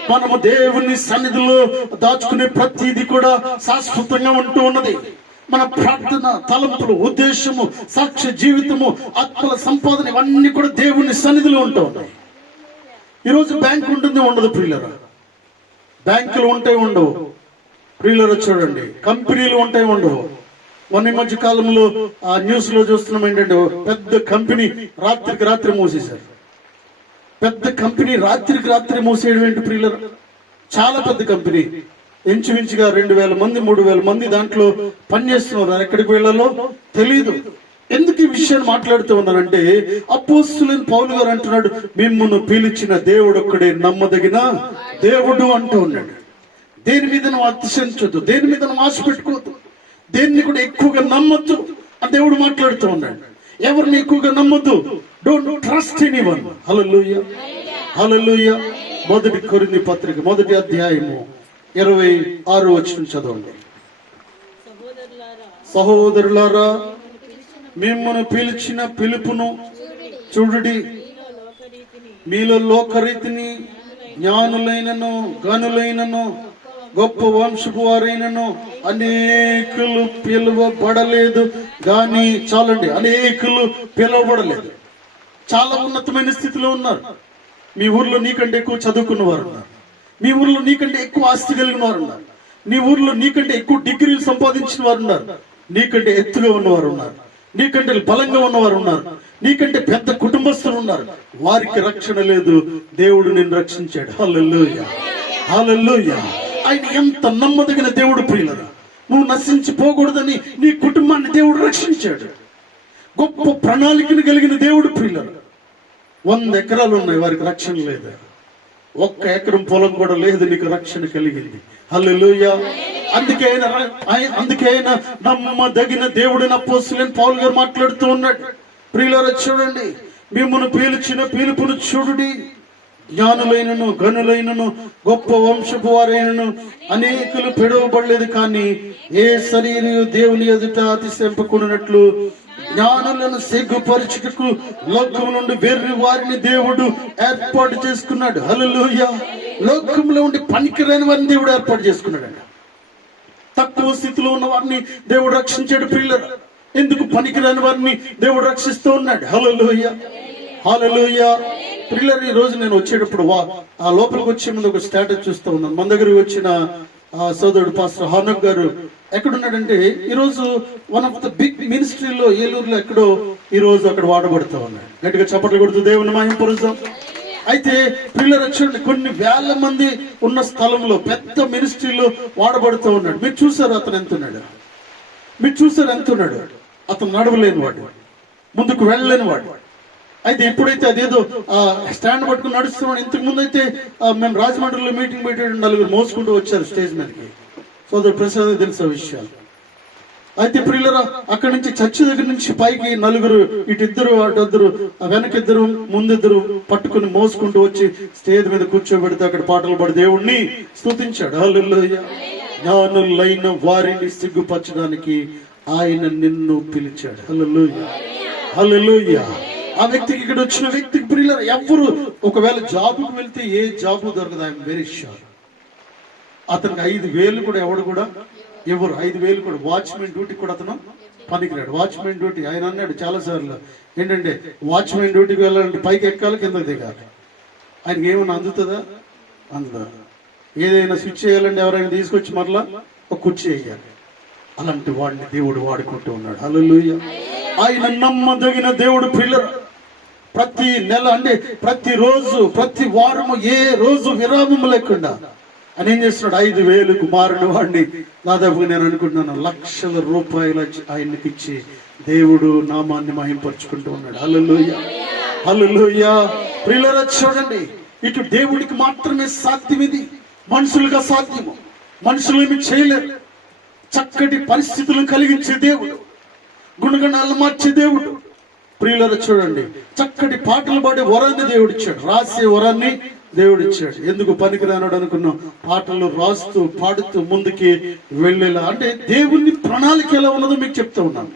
మనము దేవుని సన్నిధిలో దాచుకునే ప్రతిదీ కూడా శాశ్వతంగా ఉంటూ ఉన్నది. మన ప్రార్థన, తలంపులు, ఉద్దేశము, సాక్ష్య జీవితము, ఆత్మల సంపాదన, ఇవన్నీ కూడా దేవుని సన్నిధిలో ఉంటూ ఉన్నాయి. ఈరోజు బ్యాంక్ ఉంటుంది, ఉండదు ప్రియులరా. బ్యాంకులు ఉంటాయి, ఉండవు ప్రియులరా. చూడండి, కంపెనీలు ఉంటాయి, ఉండవు. మొన్న మధ్య కాలంలో ఆ న్యూస్ లో చూస్తున్నాం ఏంటంటే, పెద్ద కంపెనీ రాత్రికి రాత్రి మూసేశారు. పెద్ద కంపెనీ రాత్రికి రాత్రి మూసేయడం ఏంటి ప్రియులరా? చాలా పెద్ద కంపెనీ, ఇంచుమించుగా 2000 మంది 3000 మంది దాంట్లో పనిచేస్తున్నారు. ఎక్కడికి వెళ్ళాలో తెలియదు. ఎందుకు ఈ విషయాన్ని మాట్లాడుతూ ఉన్నానంటే, అపోస్తలుడైన పౌలు గారు అంటున్నాడు, మిమ్మును పిలిచిన దేవుడు ఒక్కడే నమ్మదగిన దేవుడు అంటూ ఉన్నాడు. దేని మీద నువ్వు అతిశయించొద్దు, దేని మీద నువ్వు ఆశ పెట్టుకోవద్దు, దేన్ని కూడా ఎక్కువగా నమ్మొద్దు అని దేవుడు మాట్లాడుతూ ఉన్నాడు. ఎవరిని ఎక్కువగా నమ్మొద్దు. Don't trust anyone. Hallelujah. Hallelujah. 1 కొరింథీ పత్రిక 1వ అధ్యాయము 26వ వచనం చదవండి. సహోదరులారా, మిమ్మల్ని పిలిచిన పిలుపును చూడుడి. మీలో లోకరీతిని జ్ఞానులైనను గనులైనను గొప్ప వంశపు వారైనను అనేకులు పిలువబడలేదు గాని, చాలండి, అనేకులు పిలువబడలేదు. చాలా ఉన్నతమైన స్థితిలో ఉన్నారు. మీ ఊర్లో నీకంటే ఎక్కువ చదువుకున్న వారు ఉన్నారు, మీ ఊర్లో నీకంటే ఎక్కువ ఆస్తి కలిగిన వారు ఉన్నారు, నీ ఊర్లో నీకంటే ఎక్కువ డిగ్రీలు సంపాదించిన వారు ఉన్నారు, నీకంటే ఎత్తుగా ఉన్నవారు ఉన్నారు, నీకంటే బలంగా ఉన్నవారు ఉన్నారు, నీకంటే పెద్ద కుటుంబస్తులు ఉన్నారు. వారికి రక్షణ లేదు, దేవుడు నిన్ను రక్షించాడు. హల్లెలూయా. హల్లెలూయా. ఆయన ఎంత నమ్మదగిన దేవుడు ప్రియులరా. నువ్వు నశించిపోకూడదని నీ కుటుంబాన్ని దేవుడు రక్షించాడు. గొప్ప ప్రణాళికను కలిగిన దేవుడు ప్రియులరా. 100 ఎకరాలు ఉన్నాయి, వారికి రక్షణ లేదు. 1 ఎకరం పొలం కూడా లేదు, నీకు రక్షణ కలిగింది. హల్లెలూయా. అందుకే ఆయన నమ్మదగిన దేవుడిని అపోస్తలుడైన పౌలు గారు మాట్లాడుతూ ఉన్నాడు. ప్రియులారా, చూడండి, మిమ్మల్ని పిలిచిన పిలుపును చూడుడి. జ్ఞానులైనను గనులైనను గొప్ప వంశపు వారైనను అనేకులు పిలువబడలేదు, కానీ ఏ శరీరము దేవుని ఎదుట అతిశయింపకున్నట్లు జ్ఞానులను సిగ్గుపరచుటకు లోకం నుండి వెర్రి వారిని దేవుడు ఏర్పాటు చేసుకున్నాడు. హల్లెలూయా. లోకంలో ఉండి పనికిరాని వారిని దేవుడు ఏర్పాటు చేసుకున్నాడు. తక్కువ స్థితిలో ఉన్న వారిని దేవుడు రక్షించాడు. ప్రియులారా, ఎందుకు పనికిరాని వారిని దేవుడు రక్షిస్తూ ఉన్నాడు. హల్లెలూయా. హల్లెలూయా. ప్రియులారా, ఈ రోజు నేను వచ్చేటప్పుడు లోపలికి వచ్చే ముందు ఒక స్టేటస్ చూస్తూ ఉన్నాను. మన దగ్గరికి వచ్చిన సోదరుడు పాస్టర్ హానక్ గారు ఎక్కడున్నాడంటే ఈరోజు వన్ ఆఫ్ ద బిగ్ మినిస్ట్రీలో ఏలూరులో ఎక్కడో ఈరోజు అక్కడ వాడబడుతూ ఉన్నాడు. గట్టిగా చప్పట్లు కొడుతూ దేవుని మహింపరుస్తాం. అయితే పిల్లలు చూడండి, కొన్ని వేల మంది ఉన్న స్థలంలో పెద్ద మినిస్ట్రీలో వాడబడుతూ ఉన్నాడు. మీరు చూసారు అతను ఎంత ఉన్నాడు, మీరు చూసారు ఎంత ఉన్నాడు. అతను నడవలేని వాడు, ముందుకు వెళ్ళలేని వాడు. అయితే ఎప్పుడైతే అదేదో స్టాండ్ పట్టుకుని నడుస్తున్నాడు. ఇంతకు ముందు అయితే మేము రాజమండ్రిలో మీటింగ్ పెట్టే 4 మోసుకుంటూ వచ్చారు స్టేజ్ మీదకి. సోదరు ప్రసాద్ తెలుసు ఆ విషయాలు. అయితే ప్రియులరా, అక్కడి నుంచి చర్చి దగ్గర నుంచి పైకి 4 ఇటిద్దరు అటుద్దరు వెనకిద్దరు ముందిద్దరు పట్టుకుని మోసుకుంటూ వచ్చి స్టేజ్ మీద కూర్చోబెడితే అక్కడ పాటలు పాడి దేవుణ్ణి స్తుతించాడు. హల్లెలూయా. జ్ఞానులైన వారిని సిగ్గుపరచడానికి ఆయన నిన్ను పిలిచాడు. హల్లెలూయా, హల్లెలూయా. ఆ వ్యక్తికి, ఇక్కడ వచ్చిన వ్యక్తికి ప్రియులరా, ఎవరు ఒకవేళ జాబుకు వెళ్తే ఏ జాబు దొరకదు. I'm very sure. అతనికి 5,000 కూడా ఎవడు కూడా ఎవరు 5,000 కూడా వాచ్మెన్ డ్యూటీ కూడా అతను పనికిరాడు. వాచ్మెన్ డ్యూటీ ఆయన అన్నాడు చాలా సార్లు, ఏంటంటే వాచ్మెన్ డ్యూటీకి వెళ్ళాలంటే పైకి ఎక్కాలి, కిందకి దిగాలి. ఆయనకి ఏమన్నా అందుతుందా? అందుదా. ఏదైనా స్విచ్ చేయాలంటే ఎవరైనా తీసుకొచ్చి మరలా ఒక కుర్చీ వేయాలి. అలాంటి వాడిని దేవుడు వాడుకుంటూ ఉన్నాడు. హల్లెలూయా. ఆయన నమ్మదగిన దేవుడు. పిల్లలు ప్రతి నెల అంటే ప్రతి రోజు ప్రతి వారము ఏ రోజు విరామం లేకుండా అని ఏం చేస్తున్నాడు? 5,000కు మారిన వాడిని దాదాపుగా నేను అనుకుంటున్నాను లక్షల రూపాయలు ఆయనకి ఇచ్చి దేవుడు నామాన్ని మహింపరుచుకుంటూ ఉన్నాడు. హల్లెలూయా, హల్లెలూయా. ప్రియులారా చూడండి, ఇటు దేవుడికి మాత్రమే సాధ్యం ఇది, మనుషులుగా సాధ్యము. మనుషులు ఏమి చేయలేరు. చక్కటి పరిస్థితులను కలిగించే దేవుడు, గుణగణాలు మార్చే దేవుడు. ప్రియులారా చూడండి, చక్కటి పాటలు పాడే వరాన్ని దేవుడిచ్చాడు, రాసే వరాన్ని దేవుడిచ్చాడు. ఎందుకు పనికిరానాడు అనుకున్నాం? పాటలు రాస్తూ పాడుతూ ముందుకి వెళ్ళేలా. అంటే దేవుని ప్రణాళిక ఎలా ఉన్నదో మీకు చెప్తా ఉన్నాను.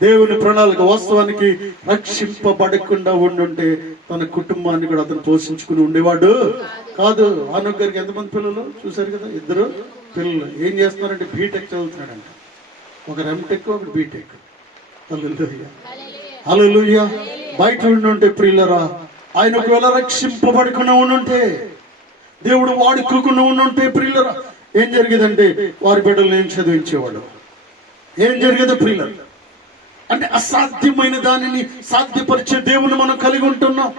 దేవుని ప్రణాళిక వాస్తవానికి రక్షింపబడకుండా ఉండుంటే తన కుటుంబాన్ని కూడా అతను పోషించుకుని ఉండేవాడు కాదు. ఆనోక్ గారికి ఎంతమంది పిల్లలు చూశారు కదా, 2 పిల్లలు. ఏం చేస్తున్నారంటే బీటెక్ చదువుతున్నాడంట. ఒకరు ఎంటెక్, ఒకరు బీటెక్. హల్లెలూయా, హల్లెలూయా. బయట ఉండుంటే ప్రియులరా, ఆయన ఒకవేళ రక్షింపబడకుండా ఉండుంటే, దేవుడు వాడుకోకుండా ఉండుంటే ప్రియులరా, ఏం జరిగేదంటే వారి బిడ్డలు ఏం చదివించేవాడు? ఏం జరిగేది ప్రియులరా? అంటే అసాధ్యమైన దానిని సాధ్యపరిచే దేవుని మనం కలిగి ఉంటున్నాం.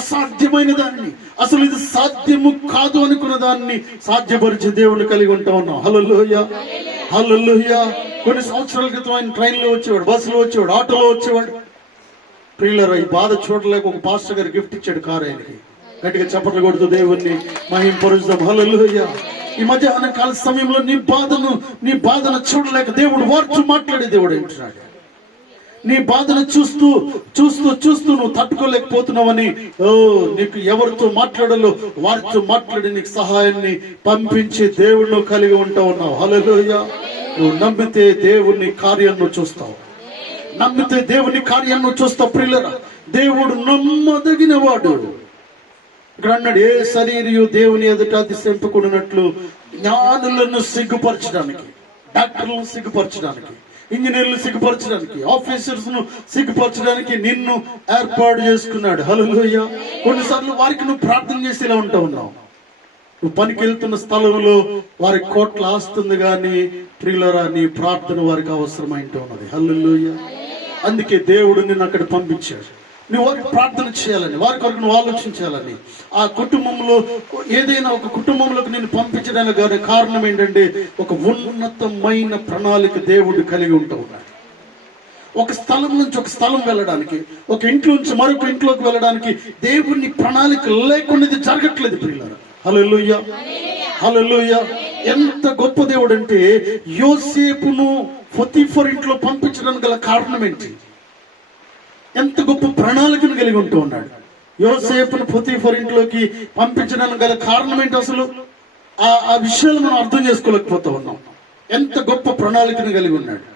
అసాధ్యమైన దానిని, అసలు ఇది సాధ్యము కాదు అనుకున్న దాన్ని సాధ్యపరిచే దేవుని కలిగి ఉంటా ఉన్నాం. హల్లెలూయా, హల్లెలూయా. కొన్ని సంవత్సరాల క్రితం ఆయన ట్రైన్లో వచ్చేవాడు, బస్సులో వచ్చేవాడు, ఆటోలో వచ్చేవాడు. ప్రియులరా, ఈ బాధ చూడలేక ఒక పాస్టర్ గారు గిఫ్ట్ ఇచ్చాడు కారు ఆయనకి. గట్టిగా చప్పట్లు కొడుతూ దేవుణ్ణి మహింపరుస్తాం. హల్లెలూయా. ఈ మధ్యాహ్న కాల సమయంలో నీ బాధను చూడలేక దేవుడు వారితో మాట్లాడే దేవుడు అంటున్నాడు. నీ బాధను చూస్తూ చూస్తూ చూస్తూ నువ్వు తట్టుకోలేకపోతున్నావని, నీకు ఎవరితో మాట్లాడాలో వారితో మాట్లాడి నీకు సహాయాన్ని పంపించే దేవుణ్ణి కలిగి ఉంటా ఉన్నావు. హల్లెలూయా. నువ్వు నమ్మితే దేవుని కార్యాన్ని చూస్తావు, నమ్మితే దేవుని కార్యాన్ని చూస్తావు. ప్రియులరా, దేవుడు నమ్మదగిన వాడు. ఇక్కడ అన్నాడు, ఏ శరీరయు దేవుని ఎదుట అతిశయింపకూడనట్లు జ్ఞానులను సిగ్గుపరచడానికి, డాక్టర్లను సిగ్గుపరచడానికి, ఇంజనీర్లు సిగ్గుపరచడానికి, ఆఫీసర్స్ ను సిగ్గుపరచడానికి నిన్ను ఏర్పాటు చేసుకున్నాడు. హల్లెలూయా. కొన్నిసార్లు వారికి నువ్వు ప్రార్థన చేసి ఇలా ఉంటా ఉన్నావు. నువ్వు పనికి వెళ్తున్న స్థలంలో వారి కోట్ల ఆస్తుంది, కానీ ప్రియులరా నీ ప్రార్థన వారికి అవసరమైంటూ ఉన్నది. హల్లెలూయా. అందుకే దేవుడు నిన్ను అక్కడ పంపించాడు. నువ్వు వారికి ప్రార్థన చేయాలని, వారి కొరకు నువ్వు ఆలోచించాలని. ఆ కుటుంబంలో ఏదైనా ఒక కుటుంబంలోకి నేను పంపించడానికి కారణం ఏంటంటే ఒక ఉన్నతమైన ప్రణాళిక దేవుడు కలిగి ఉంటూ ఉన్నాడు. ఒక స్థలం నుంచి ఒక స్థలం వెళ్ళడానికి, ఒక ఇంట్లో నుంచి మరొక ఇంట్లోకి వెళ్ళడానికి దేవుని ప్రణాళిక లేకుండా ఇది జరగట్లేదు ప్రియులారా. హల్లెలూయా, హల్లెలూయా. ఎంత గొప్ప దేవుడు అంటే యోసేపును పొతీఫర్ ఇంట్లో పంపించడానికి గల కారణం ఏంటి? ఎంత గొప్ప ప్రణాళికను కలిగి ఉంటూ ఉన్నాడు. యోసేపును పొతీఫర్ ఇంట్లోకి పంపించడానికి గల కారణం ఏంటి? అసలు ఆ విషయాలు మనం అర్థం చేసుకోలేకపోతూ ఉన్నాం. ఎంత గొప్ప ప్రణాళికను కలిగి ఉన్నాడు.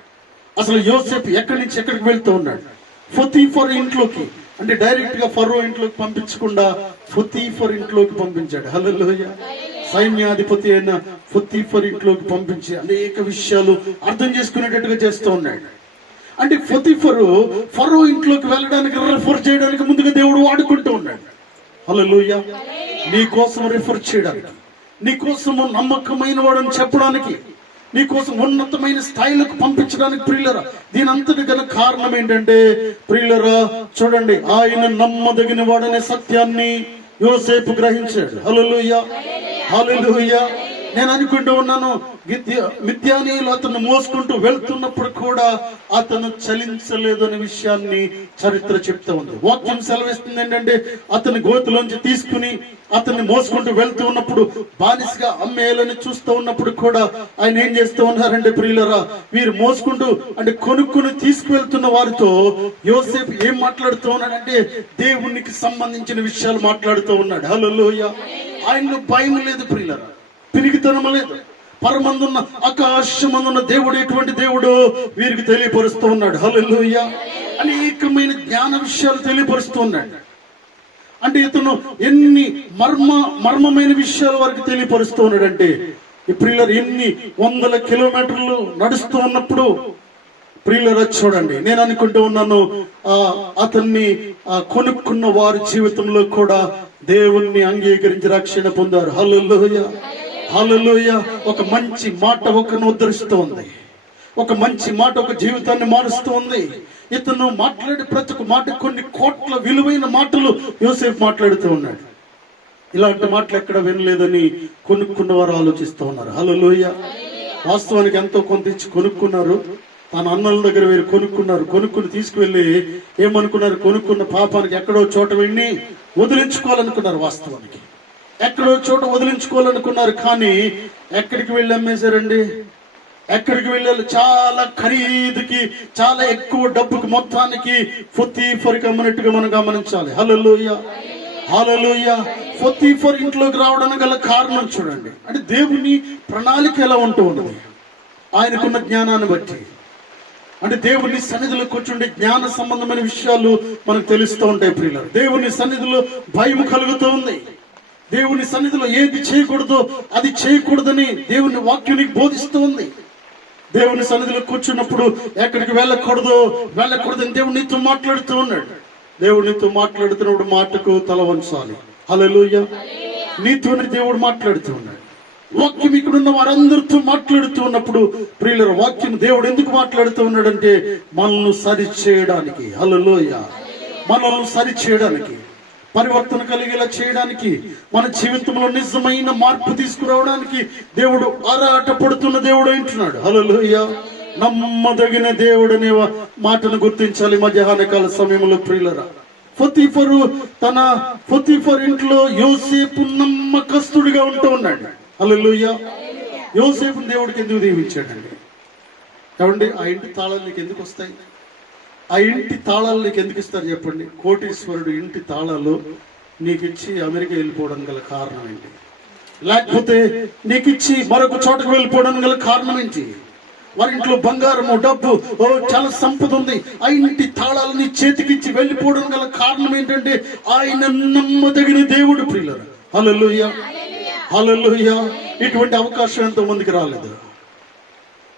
అసలు యోసేపు ఎక్కడి నుంచి ఎక్కడికి వెళ్తూ ఉన్నాడు? పొతీఫర్ ఇంట్లోకి, అంటే డైరెక్ట్ గా ఫరో ఇంట్లోకి పంపించకుండా పొతీఫర్ ఇంట్లోకి పంపించాడు. హల్లెలూయా. సైన్యాధిపతి అయిన పొతీఫర్ ఇంట్లోకి పంపించి అనేక విషయాలు అర్థం చేసుకునేటట్టుగా చేస్తూ ఉన్నాడు. అంటే పొతీఫరు ఫరో ఇంట్లోకి వెళ్ళడానికి, రిఫర్ చేయడానికి ముందుగా దేవుడు వాడుకుంటూ ఉన్నాడు. హల్లెలూయా. నీ కోసం రిఫర్ చేయడానికి, నీ కోసము నమ్మకమైన వాడని చెప్పడానికి, నీకోసం ఉన్నతమైన స్థాయిలకు పంపించడానికి ప్రియులరా. దీని అంతటి గల కారణం ఏంటంటే ప్రియులరా, చూడండి, ఆయన నమ్మదగిన వాడనే సత్యాన్ని యోసేపు గ్రహించాడు. హల్లెలూయా, హల్లెలూయా. నేను అనుకుంటూ ఉన్నాను, మిద్యానీయులు అతను మోసుకుంటూ వెళ్తున్నప్పుడు కూడా అతను చలించలేదు అనే విషయాన్ని చరిత్ర చెప్తా ఉంది. వాక్యం సెలవిస్తుంది ఏంటంటే, అతని గోతిలోంచి తీసుకుని అతన్ని మోసుకుంటూ వెళ్తూ ఉన్నప్పుడు, బానిసగా అమ్మేయాలని చూస్తూ ఉన్నప్పుడు కూడా ఆయన ఏం చేస్తూ ఉన్నారంటే ప్రియులరా, వీరు మోసుకుంటూ అంటే కొనుక్కుని తీసుకువెళ్తున్న వారితో యోసేపు ఏం మాట్లాడుతూ ఉన్నాడంటే దేవునికి సంబంధించిన విషయాలు మాట్లాడుతూ ఉన్నాడు. హల్లెలూయా. ఆయనలో భయం లేదు ప్రియులరా, పిరిగితనం లేదు. పరమందున్న ఆకాశమందున్న దేవుడు ఎటువంటి దేవుడు వీరికి తెలియపరుస్తూ ఉన్నాడు. హల్లెలూయా. అనేకమైన జ్ఞాన విషయాలు తెలియపరుస్తూ ఉన్నాడు. అంటే ఇతను ఎన్ని మర్మమైన విషయాలు వారికి తెలియపరుస్తూ ఉన్నాడంటే, ఈ ప్రియులర్ ఎన్ని వందల కిలోమీటర్లు నడుస్తూ ఉన్నప్పుడు ప్రియులరా చూడండి, నేను అనుకుంటూ ఉన్నాను, అతన్ని కొనుక్కున్న వారి జీవితంలో కూడా దేవుణ్ణి అంగీకరించి రక్షణ పొందారు. హల్లెలూయా, హల్లెలూయా. ఒక మంచి మాట ఒకరిని ఉద్ధరిస్తూ ఉంది, ఒక మంచి మాట ఒక జీవితాన్ని మారుస్తూ ఉంది. ఇతను మాట్లాడే ప్రతి ఒక్క మాట కొన్ని కోట్ల విలువైన మాటలు యోసేపు మాట్లాడుతూ ఉన్నాడు. ఇలాంటి మాటలు ఎక్కడ వినలేదని కొనుక్కున్న వారు ఆలోచిస్తూ ఉన్నారు. హల్లెలూయా. వాస్తవానికి ఎంతో కొంత ఇచ్చి కొనుక్కున్నారు. తన అన్నల దగ్గర వీరు కొనుక్కున్నారు. కొనుక్కుని తీసుకువెళ్ళి ఏమనుకున్నారు, కొనుక్కున్న పాపానికి ఎక్కడో చోట వెళ్ళి వదిలించుకోవాలనుకున్నారు. వాస్తవానికి ఎక్కడో చోట వదిలించుకోవాలనుకున్నారు. కానీ ఎక్కడికి వెళ్ళి అమ్మేశారండి? ఎక్కడికి వెళ్ళాలి? చాలా ఖరీదుకి, చాలా ఎక్కువ డబ్బుకి, మొత్తానికి పొతీఫరుకి అమ్మనట్టుగా మనం గమనించాలి. హల్లెలూయా, హల్లెలూయా. పొతీఫరు ఇంట్లోకి రావడానికి గల కారణం చూడండి. అంటే దేవుని ప్రణాళిక ఎలా ఉంటూ ఉన్నది ఆయనకున్న జ్ఞానాన్ని బట్టి. అంటే దేవుని సన్నిధిలో కూర్చుండే జ్ఞాన సంబంధమైన విషయాలు మనకు తెలుస్తూ ఉంటాయి ప్రియులారా. దేవుని సన్నిధిలో భయం కలుగుతూ ఉంది. దేవుని సన్నిధిలో ఏది చేయకూడదో అది చేయకూడదని దేవుని వాక్యానికి బోధిస్తూ ఉంది. దేవుని సన్నిధిలో కూర్చున్నప్పుడు ఎక్కడికి వెళ్ళకూడదని దేవుడు నీతో మాట్లాడుతూ ఉన్నాడు. దేవుడు నీతో మాట్లాడుతున్నప్పుడు మాటకు తల వంచాలి. హల్లెలూయా. నీతోని దేవుడు మాట్లాడుతూ ఉన్నాడు. వాక్యం ఇక్కడున్న వారందరితో మాట్లాడుతూ ఉన్నప్పుడు ప్రియుల వాక్యం దేవుడు ఎందుకు మాట్లాడుతూ ఉన్నాడంటే మనల్ని సరి చేయడానికి. హల్లెలూయా. మనల్ని సరి చేయడానికి, పరివర్తన కలిగేలా చేయడానికి, మన జీవితంలో నిజమైన మార్పు తీసుకురావడానికి దేవుడు ఆరాటపడుతున్న దేవుడు అంటున్నాడు. హల్లెలూయా. నమ్మదగిన దేవుడు అనే మాటను గుర్తించాలి మధ్యాహ్న కాల సమయంలో ప్రియులరా. పొతీఫరు ఇంట్లో యోసేపు నమ్మకస్తుడిగా ఉంటూ ఉన్నాడు. హల్లెలూయా. యోసేపుని దేవుడికి ఎందుకు దీవించాడండి? ఏమండి, ఆ ఇంటి తాళాలు నీకు ఎందుకు వస్తాయి? ఆ ఇంటి తాళాలు నీకు ఎందుకు ఇస్తారు చెప్పండి? కోటీశ్వరుడు ఇంటి తాళాలు నీకు ఇచ్చి అమెరికా వెళ్ళిపోవడం గల కారణం ఏంటి? లేకపోతే నీకు ఇచ్చి మరొక చోటకు వెళ్ళిపోవడం గల కారణం ఏంటి? వారి ఇంట్లో బంగారము, డబ్బు, చాలా సంపద ఉంది. ఆ ఇంటి తాళాలని చేతికిచ్చి వెళ్ళిపోవడం గల కారణం ఏంటంటే ఆయన నమ్మదగిన దేవుడు ప్రియులారా. హల్లెలూయా, హల్లెలూయా. ఇటువంటి అవకాశం ఎంతో మందికి రాలేదు.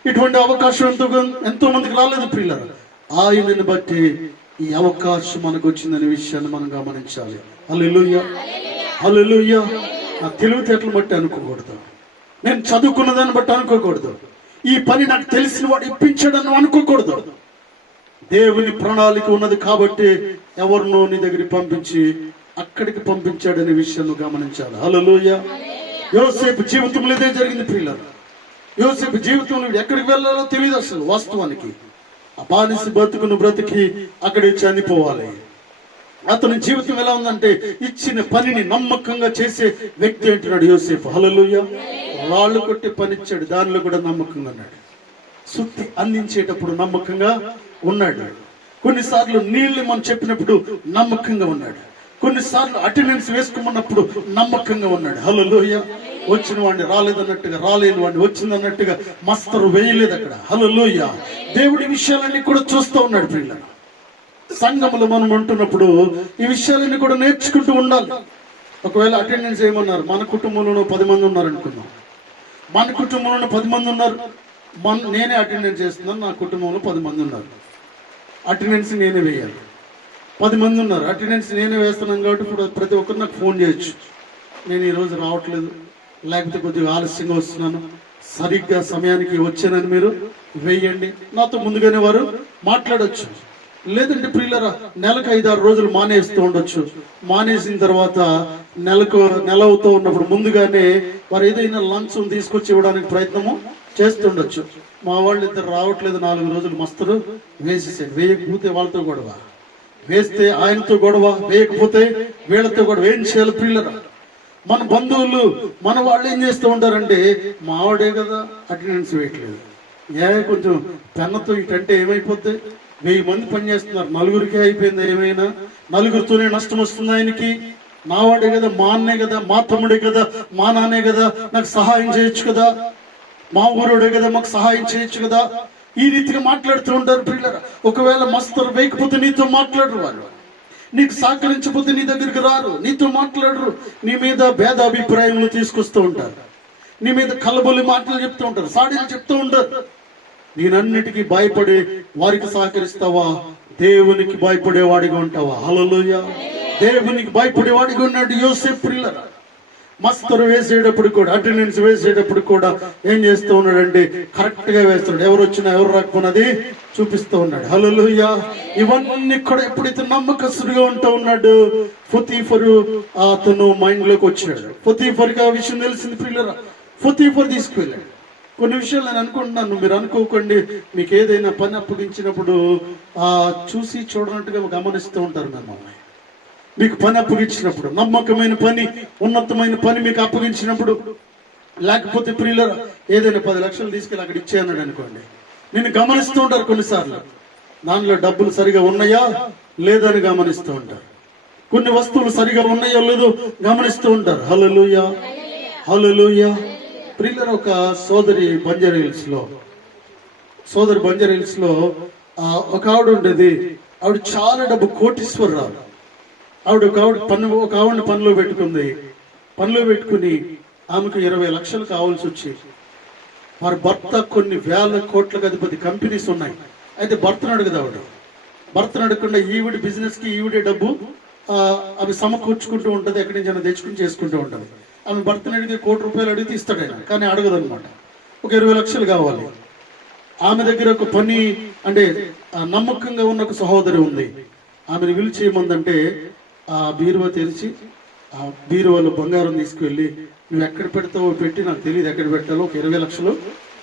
ఇటువంటి అవకాశం ఎంతో మందికి రాలేదు ప్రియులారా. ఆయనను బట్టి ఈ అవకాశం మనకు వచ్చిందనే విషయాన్ని మనం గమనించాలి. హల్లెలూయా, హల్లెలూయా. నా తెలివితేటలు బట్టి అనుకోకూడదు, నేను చదువుకున్న దాన్ని బట్టి అనుకోకూడదు, ఈ పని నాకు తెలిసిన వాడు ఇప్పించాడని అనుకోకూడదు. దేవుని ప్రణాళిక ఉన్నది కాబట్టి ఎవరినో నీ దగ్గరికి పంపించి అక్కడికి పంపించాడనే విషయాన్ని గమనించాలి. హల్లెలూయా. యోసేపు జీవితంలో ఇదే జరిగింది ప్రియులారా. యోసేపు జీవితంలో ఎక్కడికి వెళ్ళాలో తెలియదు అసలు. వాస్తవానికి ఆ బానిస బ్రతికి అక్కడే చనిపోవాలి. అతని జీవితం ఎలా ఉందంటే ఇచ్చిన పనిని నమ్మకంగా చేసే వ్యక్తి అంటున్నాడు యోసేపు. హల్లెలూయా. రాళ్ళు కొట్టి పనిచ్చాడు, దానిలో కూడా నమ్మకంగా ఉన్నాడు. సుత్తి అందించేటప్పుడు నమ్మకంగా ఉన్నాడు. కొన్నిసార్లు నీళ్లు మనం చెప్పినప్పుడు నమ్మకంగా ఉన్నాడు. కొన్నిసార్లు అటెండెన్స్ వేసుకోమన్నప్పుడు నమ్మకంగా ఉన్నాడు. హల్లెలూయా. వచ్చిన వాడిని రాలేదన్నట్టుగా, రాలేని వాడిని వచ్చిందన్నట్టుగా మస్తరు వేయలేదు అక్కడ. హల్లెలూయా. దేవుడి విషయాలన్నీ కూడా చూస్తూ ఉన్నాడు ప్రియులారా. సంఘములో మనం ఉంటున్నప్పుడు ఈ విషయాలన్నీ కూడా నేర్చుకుంటూ ఉండాలి. ఒకవేళ అటెండెన్స్ ఏమన్నారు, మన కుటుంబంలో 10 మంది ఉన్నారు అనుకుందాం. మన కుటుంబంలో 10 మంది ఉన్నారు, నేనే అటెండెన్స్ చేస్తున్నాను, నా కుటుంబంలో 10 మంది ఉన్నారు. అటెండెన్స్ నేనే వేయాలి. 10 మంది ఉన్నారు, అటెండెన్స్ నేనే వేస్తున్నాను కాబట్టి ఇప్పుడు ప్రతి ఒక్కరు నాకు ఫోన్ చేయొచ్చు, నేను ఈరోజు రావట్లేదు, లేకపోతే కొద్దిగా ఆలస్యంగా వస్తున్నాను, సరిగ్గా సమయానికి వచ్చానని మీరు వేయండి. నాతో ముందుగానే వారు మాట్లాడొచ్చు. లేదంటే ప్రియులరా, నెలకు 5-6 రోజులు మానేస్తూ ఉండొచ్చు. మానేసిన తర్వాత నెల అవుతూ ఉన్నప్పుడు ముందుగానే వారు ఏదైనా లంచ్ తీసుకొచ్చి ఇవ్వడానికి ప్రయత్నము చేస్తుండొచ్చు. మా వాళ్ళు ఇద్దరు రావట్లేదు, 4 రోజులు మస్తరు వేసేసాడు. వేయకపోతే వాళ్ళతో గొడవ, వేస్తే ఆయనతో గొడవ, వేయకపోతే వీళ్ళతో గొడవ. ఏం చేయాలి ప్రియులరా? మన బంధువులు మన వాళ్ళు ఏం చేస్తూ ఉంటారంటే, మావాడే కదా అటెండెన్స్ వేయట్లేదు, కొంచెం పెన్నతో ఇటంటే ఏమైపోద్ది, 1000 మంది పనిచేస్తున్నారు, 4గురికే అయిపోయింది, ఏమైనా 4గురితోనే నష్టం వస్తుంది ఆయనకి. నా వాడే కదా, మా అన్నే కదా, మా తమ్ముడే కదా, మా నాన్నే కదా, నాకు సహాయం చేయొచ్చు కదా, మా ఊరుడే కదా, మాకు సహాయం చేయొచ్చు కదా. ఈ రీతిగా మాట్లాడుతూ ఉంటారు పిల్లలు. ఒకవేళ మస్తరు వేయకపోతే నీతో మాట్లాడరు, వాళ్ళు నీకు సహకరించకపోతే నీ దగ్గరికి రారు, నీతో మాట్లాడరు, నీ మీద భేదాభిప్రాయములు తీసుకొస్తూ ఉంటారు, నీ మీద కలబొలి మాటలు చెప్తూ ఉంటారు, సాడీలు చెప్తూ ఉంటారు. నేనన్నిటికీ భయపడి వారికి సహకరిస్తావా? దేవునికి భయపడేవాడిగా ఉంటావా? హల్లెలూయా. దేవునికి భయపడేవాడిగా ఉన్నాడు యోసేపు. ప్రియులారా, మస్తరు వేసేటప్పుడు కూడా, అటెండెన్స్ వేసేటప్పుడు కూడా ఏం చేస్తూ ఉన్నాడంటే కరెక్ట్ గా వేస్తున్నాడు. ఎవరు వచ్చినా ఎవరు రాకపోయినది చూపిస్తూ ఉన్నాడు. హల్లెలూయా. ఇవన్నీ కూడా ఎప్పుడైతే నమ్మకస్తుడిగా ఉంటూ ఉన్నాడు, పొతీఫరు అతను మైండ్ లోకి వచ్చాడు. పొతీఫర్కి ఆ విషయం తెలిసింది ప్రియులారా. పొతీఫర్ తీసుకువెళ్ళాడు. కొన్ని విషయాలు నేను అనుకుంటున్నాను, మీరు అనుకోకండి. మీకు ఏదైనా పని అప్పగించినప్పుడు చూసి చూడనట్టుగా గమనిస్తూ ఉంటారు మిమ్మల్ని. మీకు పని అప్పగించినప్పుడు, నమ్మకమైన పని, ఉన్నతమైన పని మీకు అప్పగించినప్పుడు, లేకపోతే ప్రియులరా ఏదైనా 10 లక్షలు తీసుకెళ్ళి అక్కడ ఇచ్చే అన్నాడు అనుకోండి, నేను గమనిస్తూ ఉంటారు. కొన్నిసార్లు దానిలో డబ్బులు సరిగా ఉన్నాయా లేదా అని గమనిస్తూ ఉంటారు. కొన్ని వస్తువులు సరిగా ఉన్నాయో లేదో గమనిస్తూ ఉంటారు. హల్లెలూయా, హల్లెలూయా. ప్రియులరా, ఒక సోదరి బంజారాహిల్స్ లో ఒక ఆవిడ ఉండేది. ఆవిడ చాలా డబ్బు, కోటీశ్వరరాలు. ఒక ఆవిడ పనిలో పెట్టుకుని ఆమెకు 20 లక్షలు కావాల్సి వచ్చి, వారి భర్త కొన్ని వేల కోట్లకు అధిపతి కంపెనీస్ ఉన్నాయి. అయితే భర్తను అడుగుదా ఆవిడ. భర్తను అడగకుండా ఈవిడ బిజినెస్ కి ఈవిడే డబ్బు అవి సమకూర్చుకుంటూ ఉంటది, ఎక్కడి నుంచి తెచ్చుకుని చేసుకుంటూ ఉంటది. ఆమె భర్తను అడిగి 1 కోటి రూపాయలు అడిగితే ఇస్తాడు ఆయన, కానీ అడగదు అనమాట. ఒక 20 లక్షలు కావాలి. ఆమె దగ్గర ఒక పని అంటే నమ్మకంగా ఉన్న ఒక సహోదరి ఉంది. ఆమెను పిలిచేయమందంటే ఆ బీరువా తెరిచి ఆ బీరువాలో బంగారం తీసుకువెళ్ళి, నువ్వు ఎక్కడ పెడతావో పెట్టి, నాకు తెలియదు ఎక్కడ పెట్టాలో, ఒక 20 లక్షలు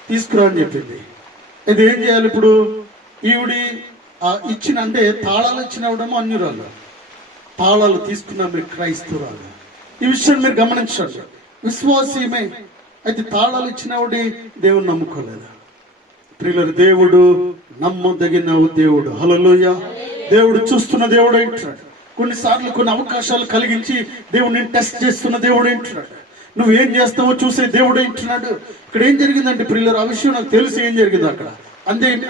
తీసుకురా అని చెప్పింది. అయితే ఏం చేయాలి ఇప్పుడు? ఈవిడి ఇచ్చిన అంటే తాళాలు ఇచ్చినవడమో అన్యురాలు, తాళాలు తీసుకున్నా మీరు క్రైస్తవురాలు. ఈ విషయాన్ని మీరు గమనించాలి. విశ్వాసీమే, అయితే తాళాలు ఇచ్చినవాడి దేవుడు నమ్ముకోలేదు. ప్రియులారా, దేవుడు నమ్మదగిన దేవుడు. హల్లెలూయా. దేవుడు చూస్తున్న దేవుడు ఏంటాడు. కొన్నిసార్లు కొన్ని అవకాశాలు కలిగించి దేవుడిని టెస్ట్ చేస్తున్న దేవుడు ఏంటున్నాడు. నువ్వేం చేస్తావో చూసే దేవుడు ఏంటున్నాడు. ఇక్కడ ఏం జరిగిందంటే ప్రియులారా, ఆ విషయం నాకు తెలిసి ఏం జరిగింది అక్కడ,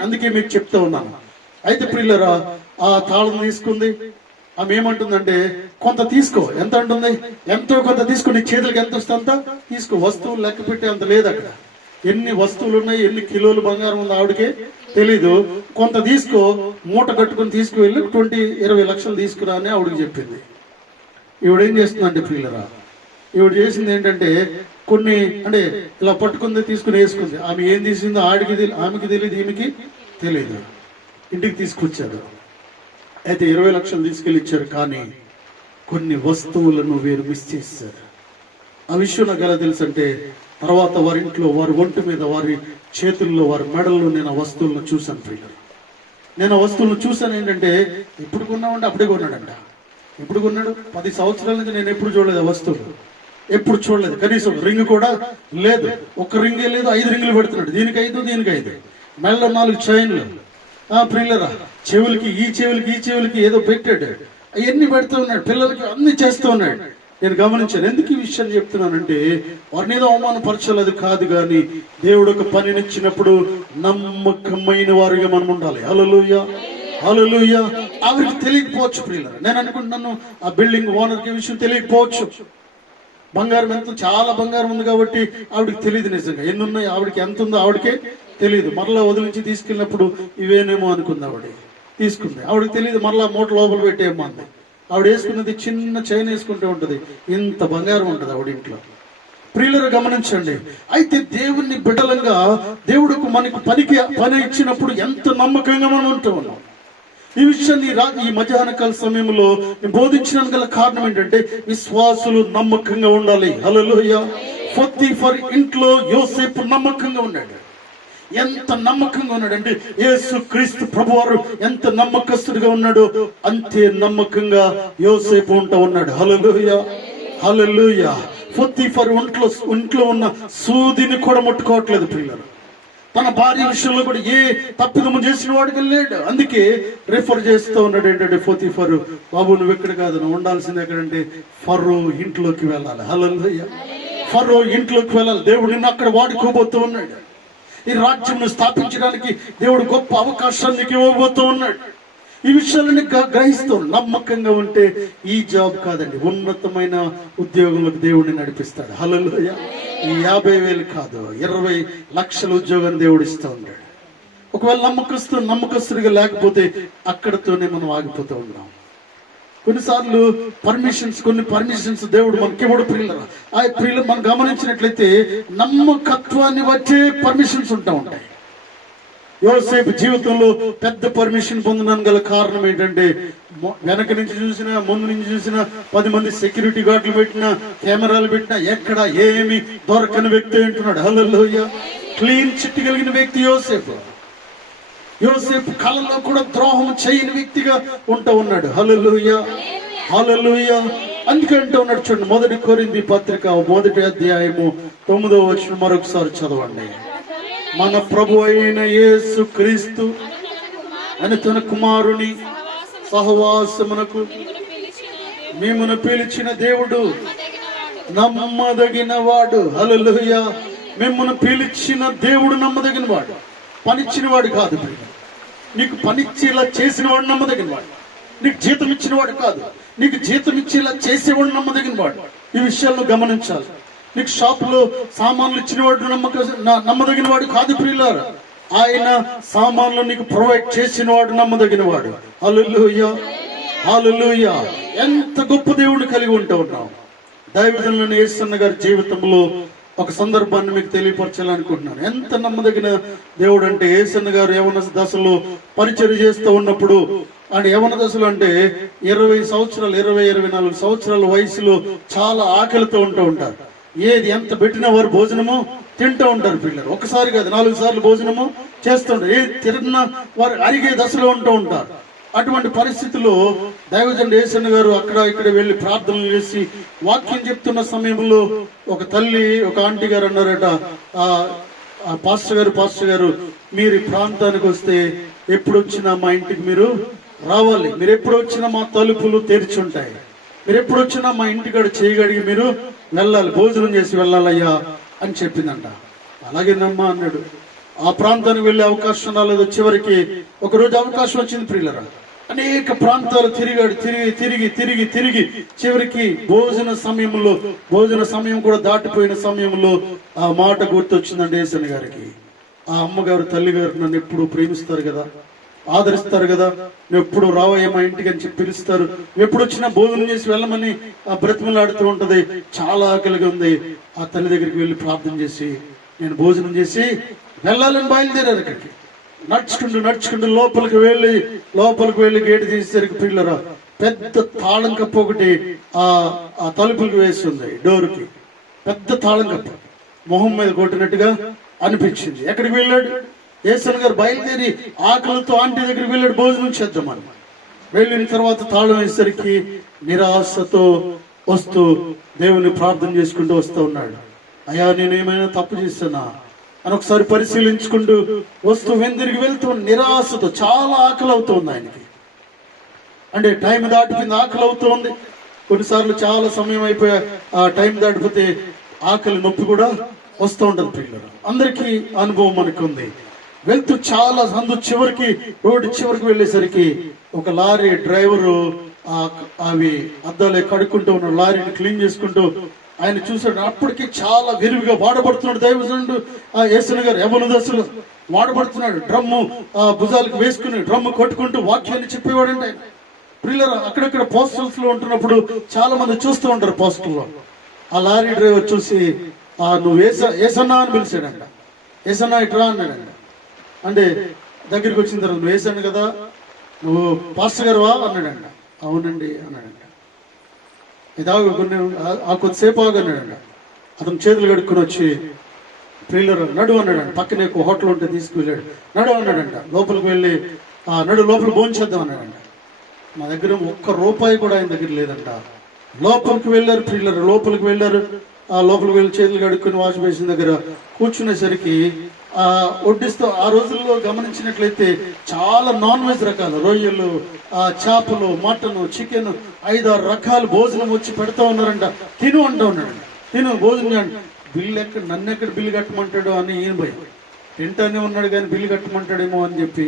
అందుకే మీకు చెప్తా ఉన్నాను. అయితే ప్రియులారా, ఆ తాళం తీసుకుంది. ఆమె ఏమంటుందంటే, కొంత తీసుకో. ఎంత అంటుంది? ఎంతో కొంత తీసుకో, నీ చేతులకి ఎంత వస్తే అంత తీసుకో. వస్తువులు లెక్క పెట్టే అంత లేదు అక్కడ. ఎన్ని వస్తువులు ఉన్నాయి, ఎన్ని కిలోలు బంగారం ఉంది ఆవిడకే తెలీదు. కొంత తీసుకో, మూట కట్టుకుని తీసుకువెళ్ళి 20 లక్షలు తీసుకురా అని ఆవిడకి చెప్పింది. ఈవిడేం చేస్తుందంటే ప్రియులరా, ఈవిడ చేసింది ఏంటంటే, కొన్ని అంటే ఇలా పట్టుకుంది, తీసుకుని వేసుకుంది. ఆమె ఏం తీసిందో ఆమెకి తెలియదు, ఈమెకి తెలియదు. ఇంటికి తీసుకొచ్చారు. అయితే 20 లక్షలు తీసుకెళ్ళి ఇచ్చారు, కానీ కొన్ని వస్తువులను వీరు మిస్ చేశారు. ఆ విషయం నాకు ఎలా తెలుసు అంటే, తర్వాత వారి ఇంట్లో, వారి ఒంటి మీద, వారి చేతుల్లో, వారి మెడల్లో నేను ఆ వస్తువులను చూశాను ప్రియులు. నేను ఆ వస్తువులను చూశాను. ఏంటంటే, ఎప్పుడు కొన్నామంటే అప్పుడే కొన్నాడంట. ఎప్పుడు కొన్నాడు? 10 సంవత్సరాల నుంచి నేను ఎప్పుడు చూడలేదు ఆ వస్తువులు, ఎప్పుడు చూడలేదు. కనీసం రింగ్ కూడా లేదు, ఒక్క రింగే లేదు, 5 రింగులు పెడుతున్నాడు. దీనికి 5 మెడలో 4 చైన్లు. ప్రియులరా, చెవులకి ఈ చెవులకి ఏదో పెట్టాడు, అవన్నీ పెడుతూ ఉన్నాడు. పిల్లలకి అన్ని చేస్తూ ఉన్నాడు. నేను గమనించాను. ఎందుకు ఈ విషయం చెప్తున్నానంటే, వారిని ఏదో అవమానపరచాలి కాదు, కానీ దేవుడు ఒక పనినిచ్చినప్పుడు నమ్మకమైన వారిగా మనం ఉండాలి. హల్లెలూయా, హల్లెలూయా. ఆవిడకి తెలియకపోవచ్చు ప్రియులారా. నేను అనుకుంటున్నాను ఆ బిల్డింగ్ ఓనర్కి ఈ విషయం తెలియకపోవచ్చు. బంగారం ఎంత, చాలా బంగారం ఉంది కాబట్టి ఆవిడకి తెలియదు. నిజంగా ఎన్ని ఉన్నాయి, ఆవిడకి ఎంత ఉందో ఆవిడకే తెలియదు. మరలా వదిలించి తీసుకెళ్ళినప్పుడు ఇవేనేమో అనుకుంది ఆవిడ. తీసుకుంది, ఆవిడకి తెలియదు. మరలా మూట లోపల పెట్టేమో అంది. ఆవిడ వేసుకున్నది చిన్న చైన్ వేసుకుంటూ ఉంటది, ఇంత బంగారం ఉంటది ఆవిడ ఇంట్లో. ప్రియులను గమనించండి. అయితే దేవుని బిడ్డలంగా దేవుడికి మనకు పని ఇచ్చినప్పుడు ఎంత నమ్మకంగా మనం ఉంటూ ఉన్నాం. ఈ విషయాన్ని ఈ మధ్యాహ్న కాల సమయంలో బోధించడానికి గల కారణం ఏంటంటే విశ్వాసులు నమ్మకంగా ఉండాలి. హల్లెలూయా. పొతీఫర్ ఇంట్లో యోసేపు నమ్మకంగా ఉన్నాడు. ఎంత నమ్మకంగా ఉన్నాడంటే యేసు క్రీస్తు ప్రభువారు ఎంత నమ్మకస్తుడిగా ఉన్నాడో అంతే నమ్మకంగా యోసేపు ఉంటా ఉన్నాడు. హల్లెలూయా, హల్లెలూయా. పొతీఫర్ ఇంట్లో ఉన్న సూదిని కూడా ముట్టుకోవట్లేదు ప్రియులారా. తన భార్య విషయంలో కూడా ఏ తప్పిదము చేసిన వాడికి లేడు. అందుకే రిఫర్ చేస్తూ ఉన్నాడు ఏంటంటే పొతీఫరు, బాబు నువ్వు ఎక్కడ కాదు, నువ్వు ఉండాల్సింది ఎక్కడంటే ఫరో ఇంట్లోకి వెళ్ళాలి. హల్లెలూయా. ఫరో ఇంట్లోకి వెళ్ళాలి. దేవుడు నిన్ను అక్కడ వాడుకోబోతూ ఉన్నాడు. ఈ రాజ్యంను స్థాపించడానికి దేవుడు గొప్ప అవకాశాన్ని ఇవ్వబోతూ ఉన్నాడు. ఈ విషయాలని గ్రహిస్తూ నమ్మకంగా ఉంటే ఈ జాబ్ కాదండి, ఉన్నతమైన ఉద్యోగంలోకి దేవుడిని నడిపిస్తాడు. హల్లెలూయా. ఈ 50,000 కాదు, 20 లక్షల ఉద్యోగాన్ని దేవుడు ఇస్తూ ఉన్నాడు. ఒకవేళ నమ్మకస్తుడిగా లేకపోతే అక్కడతోనే మనం ఆగిపోతూ ఉన్నాం. కొన్నిసార్లు కొన్ని పర్మిషన్స్ దేవుడు మనకి ఇవ్వడు ప్రియులరా. ఆ ప్రియులు మనం గమనించినట్లయితే నమ్మకత్వాన్ని వచ్చే పర్మిషన్స్ ఉంటాయి. యోసేపు జీవితంలో పెద్ద పర్మిషన్ పొందడానికి గల కారణం ఏంటంటే వెనక నుంచి చూసినా ముందు నుంచి చూసినా 10 మంది సెక్యూరిటీ గార్డులు పెట్టినా కెమెరాలు పెట్టినా ఎక్కడ ఏమి దొరకని వ్యక్తి అంటున్నాడు. హల్లెలూయా. క్లీన్ చిట్టి కలిగిన వ్యక్తి యోసేపు. యోసేపు కళలో కూడా ద్రోహం చేయని వ్యక్తిగా ఉంటా ఉన్నాడు. హల్లెలూయా, హల్లెలూయా. అందుకే అంటూ ఉన్నాడు చూడండి, 1 కొరింథీ పత్రిక 1వ అధ్యాయము 9వ వచనం మరొకసారి చదవండి. మన ప్రభు అయిన యేసు క్రీస్తు అని తన కుమారుని సహవాసమునకు మిమ్మును పిలిచిన దేవుడు నమ్మదగిన వాడు. హల్లెలూయా. మిమ్మును పిలిచిన దేవుడు నమ్మదగిన వాడు, పనిచ్చిన వాడు కాదు. నీకు పనిచ్చేలా చేసిన వాడు నమ్మదగిన వాడు. నీకు జీతం ఇచ్చిన వాడు కాదు, నీకు జీతం ఇచ్చేలా చేసేవాడు నమ్మదగిన వాడు. ఈ విషయాలను గమనించాలి. నీకు షాపులో సామాన్లు ఇచ్చిన వాడు నమ్మదగిన వాడు కాదు ప్రియులారా. ఆయన సామాన్లు నీకు ప్రొవైడ్ చేసిన వాడు నమ్మదగిన వాడు. హల్లెలూయా, హల్లెలూయా. ఎంత గొప్ప దేవుడిని కలిగి ఉంటూ ఉన్నాం. దైవజనులైన యేసన్న గారి జీవితంలో ఒక సందర్భాన్ని మీకు తెలియపరచాలనుకుంటున్నాను. ఎంత నమ్మదగిన దేవుడు అంటే, యేసన్న గారు యవన దశలో పరిచర్య చేస్తూ ఉన్నప్పుడు, అండ్ యవన దశలో అంటే 20 సంవత్సరాలు 24 సంవత్సరాల వయసులో చాలా ఆకలితో ఉంటూ ఉంటారు. ఏది ఎంత పెట్టినా వారు భోజనము తింటూ ఉంటారు పిల్లలు. ఒకసారి కాదు 4 సార్లు భోజనము చేస్తుంటారు. ఏది తిన్న వారు అరిగే దశలో ఉంటూ ఉంటారు. అటువంటి పరిస్థితుల్లో దైవజనుడు యేసన్న గారు అక్కడ ఇక్కడ వెళ్ళి ప్రార్థనలు చేసి వాక్యం చెప్తున్న సమయంలో ఒక తల్లి, ఒక ఆంటీ గారు అన్నారట, పాస్టర్ గారు మీరు ఈ ప్రాంతానికి వస్తే ఎప్పుడు వచ్చినా మా ఇంటికి మీరు రావాలి. మీరు ఎప్పుడు వచ్చినా మా తలుపులు తెరిచి ఉంటాయి. మీరు ఎప్పుడు వచ్చినా మా ఇంటికాడ చేయగడిగి మీరు వెళ్ళాలి, భోజనం చేసి వెళ్ళాలయ్యా అని చెప్పిందంట. అలాగేనమ్మా అన్నాడు. ఆ ప్రాంతానికి వెళ్ళే అవకాశం రాలేదు. చివరికి ఒకరోజు అవకాశం వచ్చింది ప్రియులరా. అనేక ప్రాంతాలు తిరిగాడు. తిరిగి చివరికి భోజన సమయం కూడా దాటిపోయిన సమయంలో ఆ మాట గుర్తొచ్చిందండి యేసన్న గారికి. ఆ అమ్మగారు, తల్లిగారు నన్ను ఎప్పుడు ప్రేమిస్తారు కదా, ఆదరిస్తారు కదా, నువ్వు ఎప్పుడు రావయ్య మా ఇంటికి అని చెప్పి పిలుస్తారు. ఎప్పుడు వచ్చినా భోజనం చేసి వెళ్ళమని ఆ బ్రతిమలాడుతూ ఉంటది. చాలా ఆకలిగా ఉంది. ఆ తల్లి దగ్గరికి వెళ్ళి ప్రార్థన చేసి నేను భోజనం చేసి వెళ్ళాలని బయలుదేరారు. అక్కడికి నడుచుకుంటూ లోపలికి వెళ్ళి గేటు తీసేసరికి పిల్లరా పెద్ద తాళం కప్పు ఒకటి ఆ తలుపులకు వేస్తుంది. డోర్కి పెద్ద తాళం కప్పు మొహం మీద కొట్టినట్టుగా అనిపించింది. ఎక్కడికి వెళ్ళాడు? యేసన్న గారు బయలుదేరి ఆకలితో ఆంటీ దగ్గరికి వెళ్ళాడు భోజనం చేద్దామని. వెళ్ళిన తర్వాత తాళం వేసరికి నిరాశతో వస్తూ దేవుని ప్రార్థన చేసుకుంటూ వస్తూ ఉన్నాడు. అయ్యా నేను ఏమైనా తప్పు చేశానా అని ఒకసారి పరిశీలించుకుంటూ వస్తూ వెందిరిగి వెళ్తూ నిరాశతో, చాలా ఆకలి అవుతుంది ఆయనకి. అంటే టైం దాటిపోయింది, ఆకలి అవుతుంది. కొన్నిసార్లు చాలా సమయం అయిపోయా ఆ టైం దాటిపోతే ఆకలి నొప్పి కూడా వస్తూ ఉంటుంది పిల్లలు. అందరికీ అనుభవం మనకు ఉంది. వెళ్తూ చాలా రోడ్డు చివరికి వెళ్ళేసరికి ఒక లారీ డ్రైవరు అవి అద్దాలే కడుక్కుంటూ ఉన్నాడు, లారీని క్లీన్ చేసుకుంటూ ఆయన చూసాడు. అప్పటికి చాలా విరివిగా వాడబడుతున్నాడు దైవజనుడు యేసన్న గారు. యవ్వన దశలో వాడబడుతున్నాడు. డ్రమ్ము భుజాలకు వేసుకుని డ్రమ్ము కొట్టుకుంటూ వాక్యాన్ని చెప్పేవాడండి ఆయన. ప్రియులరా అక్కడక్కడ పోస్టల్స్ లో ఉంటున్నప్పుడు చాలా మంది చూస్తూ ఉంటారు. పోస్టల్లో ఆ లారీ డ్రైవర్ చూసి నువ్వు ఏసన్నా అని పిలిచాడంట. ఏసన్నా ఇట్రా అన్నాడంట. అంటే దగ్గరికి వచ్చిన తర్వాత నువ్వు వేసాను కదా, నువ్వు పాస్టర్ గారువా అన్నాడంట. అవునండి అన్నాడంట. ఇదాగ కొన్ని కొద్దిసేపు ఆగు అన్నాడంట. అతను చేతులు కడుక్కొని వచ్చి ప్రియులర్ నడు అన్నాడంట. పక్కనే ఒక హోటల్ ఉంటే తీసుకువెళ్ళాడు. నడు అన్నాడంట. లోపలికి వెళ్ళి నడు లోపల భోంచేద్దాం అన్నాడంట. నా దగ్గర ₹1 కూడా ఆయన దగ్గర లేదంట. లోపలికి వెళ్ళారు ప్రియులర్, లోపలికి వెళ్ళారు. లోపలికి వెళ్ళి చేతులు కడుక్కొని వాష్ బేసిన్ దగ్గర కూర్చునేసరికి వడ్డిస్తూ ఆ రోజుల్లో గమనించినట్లయితే చాలా నాన్ వెజ్ రకాలు, రొయ్యలు, చేపలు, మటన్, చికెన్, 5-6 రకాల భోజనం వచ్చి పెడతా ఉన్నారంట. తిను అంటూ ఉన్నాడంట. తిను భోజనం. బిల్లు నన్ను ఎక్కడ బిల్లు కట్టమంటాడు అని ఈయన భయం. తింటానే ఉన్నాడు కానీ బిల్లు కట్టమంటాడేమో అని చెప్పి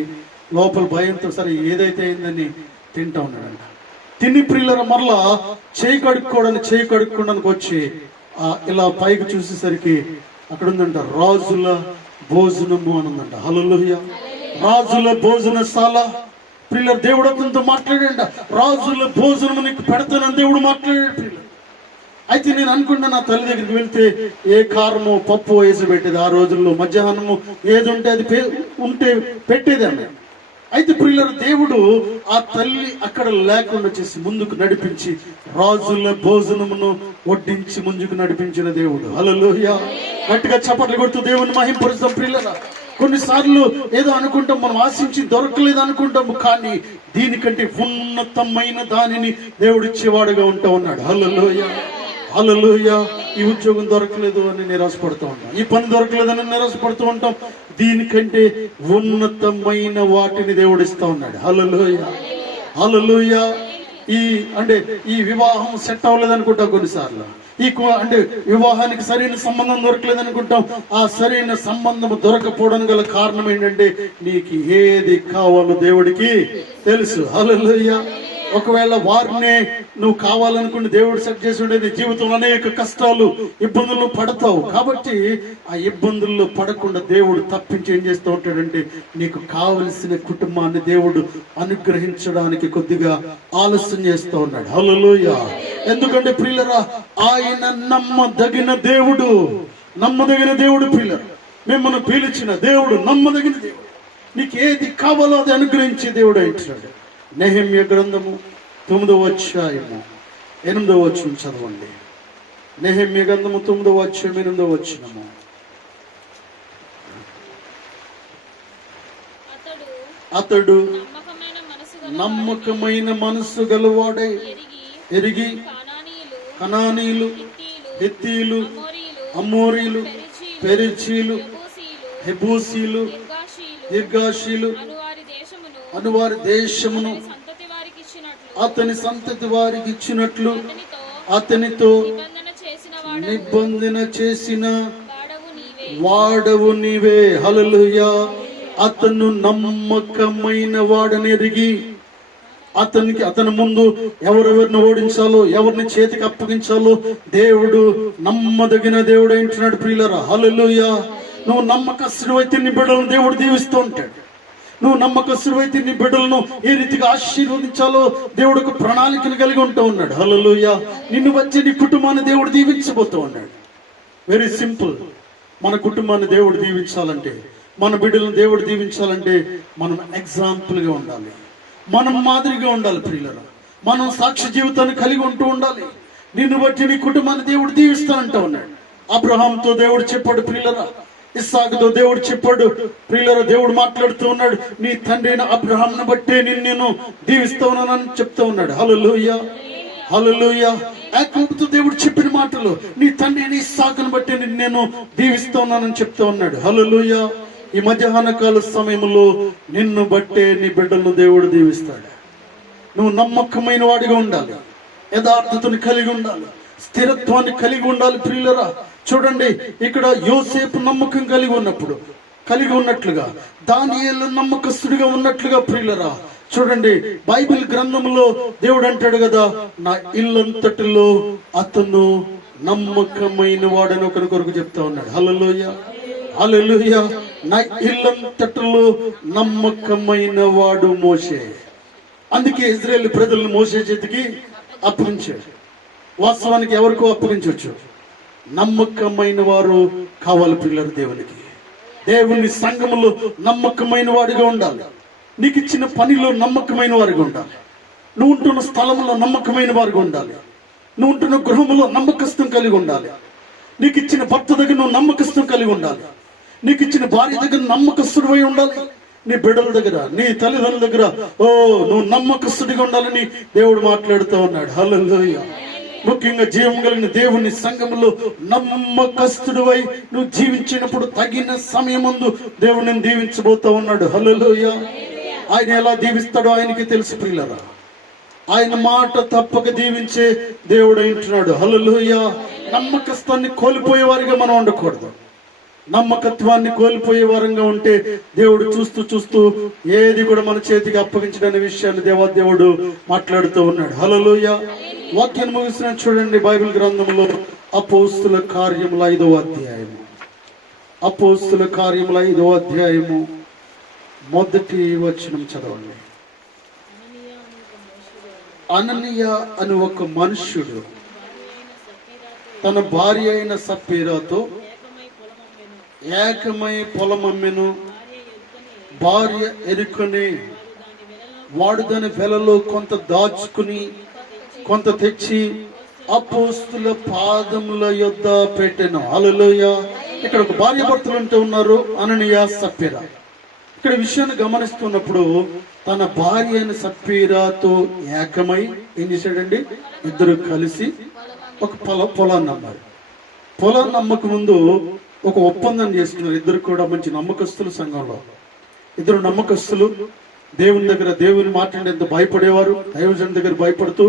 లోపల భయంతో సరే ఏదైతే అయిందని తింటా ఉన్నాడంట. తిని ప్రియులర మరలా చేయి కడుక్కోవడానికి వచ్చి ఇలా పైకి చూసేసరికి అక్కడ ఉందంట రాజుల భోజనము అని ఉందంట. హల్లెలూయా. రాజుల భోజనశాల. ప్రియులర్ దేవుడు అతనితో మాట్లాడంట. రాజుల భోజనము నీకు పెడతానని దేవుడు మాట్లాడాడు ప్రియులర్. అయితే నేను అనుకున్నా నా తల్లి దగ్గరికి వెళ్తే ఏ కారము పప్పు వేసి పెట్టేది. ఆ రోజుల్లో మధ్యాహ్నము ఏది ఉంటే అది ఉంటే పెట్టేదాన్ని. అయితే ప్రియులర్ దేవుడు ఆ తల్లి అక్కడ లేకుండా చేసి ముందుకు నడిపించి రాజుల భోజనమును వడ్డించి ముందుకు నడిపించిన దేవుడు. హల్లెలూయా. గట్టిగా చప్పట్లు కొడుతూ దేవుని మహింపరుస్తాం ప్రియులరా. కొన్నిసార్లు ఏదో అనుకుంటాం, మనం ఆశించి దొరకలేదు అనుకుంటాము, కానీ దీనికంటే ఉన్నతమైన దానిని దేవుడు ఇచ్చేవాడుగా ఉంటా ఉన్నాడు. హల్లెలూయా. హల్లెలూయా. ఈ ఉద్యోగం దొరకలేదు అని నిరాశపడుతూ ఉంటాం, ఈ పని దొరకలేదని నిరాశపడుతూ ఉంటాం. దీనికంటే ఉన్నతమైన వాటిని దేవుడు ఇస్తా ఉన్నాడు. హల్లెలూయా. హల్లెలూయా. ఈ వివాహం సెట్ అవ్వలేదు అనుకుంటాం కొన్నిసార్లు. అంటే వివాహానికి సరైన సంబంధం దొరకలేదు అనుకుంటాం. ఆ సరైన సంబంధం దొరకపోవడానికి గల కారణం ఏంటంటే నీకు ఏది కావాలో దేవుడికి తెలుసు. హల్లెలూయా. ఒకవేళ వారినే నువ్వు కావాలనుకుని దేవుడు సెట్ చేసి ఉండేది, జీవితంలో అనేక కష్టాలు ఇబ్బందులు పడతావు. కాబట్టి ఆ ఇబ్బందుల్లో పడకుండా దేవుడు తప్పించి ఏం చేస్తూ ఉంటాడంటే నీకు కావలసిన కుటుంబాన్ని దేవుడు అనుగ్రహించడానికి కొద్దిగా ఆలస్యం చేస్తూ ఉన్నాడు. హల్లెలూయా. ఎందుకంటే ప్రియులరా, ఆయన నమ్మదగిన దేవుడు. నమ్మదగిన దేవుడు ప్రియులరా. మిమ్మల్ని పిలిచిన దేవుడు నమ్మదగిన దేవుడు. నీకు ఏది కావాలో అది అనుగ్రహించే దేవుడు అంటున్నాడు. నెహెమ్యా గ్రంథము 9వ అధ్యాయము 8వ వచనం చదవండి. నెహెమ్యా గ్రంథము 9వ అధ్యాయం 8వ వచనము. అతడు నమ్మకమైన మనసు గలవాడై ఎరిగి కనానీయులు, హిత్తీయులు, అమోరీలు, పెరిజీలు, హెబూసీలు, గిర్గాషీలు అను వారి దేశమును అతని సంతతి వారికి ఇచ్చినట్లు అతనితో నిబంధన చేసిన వాడవు నీవే. హల్లెలూయా. అతను నమ్మకమైన వాడని ఎరిగి అతని ముందు ఎవరెవరిని ఓడించాలో, ఎవరిని చేతికి అప్పగించాలో దేవుడు నమ్మదగిన దేవుడు అంటున్నాడు ప్రియులరా. హల్లెలూయా. నువ్వు నమ్మకస్తుడు అయితే నీ బిడ్డలను దేవుడు దీవిస్తూ ఉంటాడు. నువ్వు నమ్మకస్తుడు అయితే నీ బిడ్డలను ఏ రీతిగా ఆశీర్వదించాలో దేవుడు ఒక ప్రణాళికను కలిగి ఉంటూ ఉన్నాడు. హల్లెలూయా. నిన్ను వచ్చి నీ కుటుంబాన్ని దేవుడు దీవించబోతూ ఉన్నాడు. Very simple. మన కుటుంబాన్ని దేవుడు దీవించాలంటే, మన బిడ్డలను దేవుడు దీవించాలంటే మనం ఎగ్జాంపుల్గా ఉండాలి, మనం మాదిరిగా ఉండాలి ప్రియులరా. మనం సాక్ష్య జీవితాన్ని కలిగి ఉంటూ ఉండాలి. నిన్ను బట్టి నీ కుటుంబాన్ని దేవుడు దీవిస్తానంటూ ఉన్నాడు. అబ్రహాంతో దేవుడు చెప్పాడు ప్రియులరా, ఇస్సాకుతో దేవుడు చెప్పాడు ప్రియులరా. దేవుడు మాట్లాడుతూ ఉన్నాడు, నీ తండ్రి అయిన అబ్రహాంను బట్టే నేను దీవిస్తా ఉన్నానని చెప్తా ఉన్నాడు. హల్లెలూయా. హల్లెలూయా. యాకోబుతో దేవుడు చెప్పిన మాటలు, నీ తండ్రి అయిన ఇస్సాకును బట్టే నేను దీవిస్తా ఉన్నానని చెప్తా ఉన్నాడు. హల్లెలూయా. ఈ మధ్యాహ్న కాల సమయంలో నిన్ను బట్టే నీ బిడ్డలను దేవుడు దీవిస్తాడు. నువ్వు నమ్మకమైన వాడిగా ఉండాలి, యథార్థతను కలిగి ఉండాలి, స్థిరత్వాన్ని కలిగి ఉండాలి ప్రియులరా. చూడండి, ఇక్కడ యోసేపు నమ్మకం కలిగి ఉన్నట్లుగా దానియేలు నమ్మకస్తుడిగా ఉన్నట్లుగా ప్రియులరా. చూడండి, బైబిల్ గ్రంథంలో దేవుడు అంటాడు కదా, నా ఇల్లంతటిలో అతను నమ్మకమైన వాడని ఒకరి కొరకు చెప్తా ఉన్నాడు. హల్లెలూయా. హల్లెలూయా. నా ఇల్లంతటిలో నమ్మకమైన వాడు మోషే. అందుకే ఇశ్రాయేలు ప్రజలను మోషే చేతికి అప్పగించాడు. వాస్తవానికి ఎవరికో అప్పగించవచ్చు, నమ్మకమైన వారు కావాలి పిల్లలు. దేవునికి, దేవుని సంఘములో నమ్మకమైన వాడిగా ఉండాలి. నీకు ఇచ్చిన పనిలో నమ్మకమైన వారిగా ఉండాలి. నువ్వు ఉంటున్న స్థలంలో నమ్మకమైన వారిగా ఉండాలి. నువ్వు ఉంటున్న గృహంలో నమ్మకస్థం కలిగి ఉండాలి. నీకు ఇచ్చిన భర్త దగ్గర నువ్వు నమ్మకస్థం కలిగి ఉండాలి. నీకు ఇచ్చిన భార్య దగ్గర నమ్మకస్తుడివై ఉండాలి. నీ బిడ్డల దగ్గర, నీ తల్లిదండ్రుల దగ్గర నువ్వు నమ్మకస్తుడిగా ఉండాలని దేవుడు మాట్లాడుతూ ఉన్నాడు. హల్లెలూయా. ముఖ్యంగా జీవం కలిగిన దేవుని సంఘములో నమ్మకస్తుడివై నువ్వు జీవించినప్పుడు తగిన సమయమందు దేవుడు నేను దీవించబోతా ఉన్నాడు. హల్లెలూయా. ఆయన ఎలా దీవిస్తాడో ఆయనకి తెలుసు ప్రియులారా. ఆయన మాట తప్పక దీవించే దేవుడు అంటున్నాడు. హల్లెలూయా. నమ్మకత్వాన్ని కోల్పోయే వారిగా మనం ఉండకూడదు. నమ్మకత్వాన్ని కోల్పోయే వారంగా ఉంటే దేవుడు చూస్తూ చూస్తూ ఏది కూడా మన చేతికి అప్పగించడనే విషయాన్ని దేవుడు మాట్లాడుతూ ఉన్నాడు. హల్లెలూయా. వాక్యాన్ని ముగిసిన చూడండి, బైబిల్ గ్రంథంలో అపోస్తుల కార్యముల 5వ అధ్యాయము. అపోస్తుల కార్యముల 5వ అధ్యాయము మొదటి వచనం చదవండి. అననీయ అని ఒక మనుష్యుడు తన భార్య అయిన సప్పీరాతో ఏకమై పొలమమ్మెను. భార్య ఎరుకొని వాడు దాని వెలలో కొంత దాచుకుని కొంత తెచ్చి అపోస్తుల పాదముల యొద్ద పెట్టెను. హల్లెలూయా. ఇక్కడ ఒక భార్య భర్తలు ఉంటూ ఉన్నారు, అననీయ సప్పీరా. ఇక్కడ విషయాన్ని గమనిస్తున్నప్పుడు తన భార్య అయిన సప్పీరాతో ఏకమై ఏం చేశాడండి? ఇద్దరు కలిసి ఒక పొలాన్ని అమ్మారు. పొలాన్ని అమ్మక ముందు ఒక ఒప్పందం చేసుకున్నారు. ఇద్దరు కూడా మంచి నమ్మకస్తులు. సంఘంలో ఇద్దరు నమ్మకస్తులు. దేవుని దగ్గర దేవుని మాట్లాడేంత భయపడేవారు. దైవజన్ దగ్గర భయపడుతూ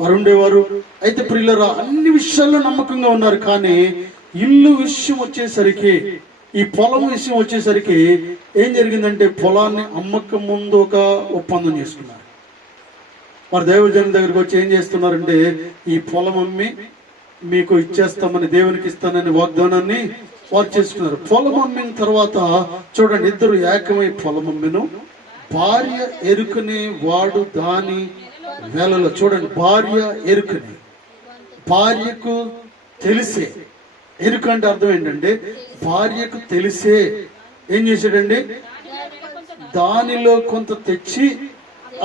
వారు ఉండేవారు. అయితే ప్రియులారా, అన్ని విషయాల్లో నమ్మకంగా ఉన్నారు. కానీ ఇల్లు విషయం వచ్చేసరికి, ఈ పొలం విషయం వచ్చేసరికి ఏం జరిగిందంటే, పొలాన్ని అమ్మకం ముందు ఒక ఒప్పందం చేసుకున్నారు. వారు దైవజన్ దగ్గరికి వచ్చి ఏం చేస్తున్నారంటే, ఈ పొలం అమ్మి మీకు ఇచ్చేస్తామని, దేవునికి ఇస్తానని వాగ్దానాన్ని వారు చేసుకున్నారు. పొలం అమ్మిన తర్వాత చూడండి, ఇద్దరు ఏకమై పొలం అమ్మిను. భార్య ఎరుకుని వాడు దాని వేళలో. చూడండి, భార్య ఎరుకుని, భార్యకు తెలిసే. ఎరుక అంటే అర్థం ఏంటంటే, భార్యకు తెలిసే ఏం చేశాడండి? దానిలో కొంత తెచ్చి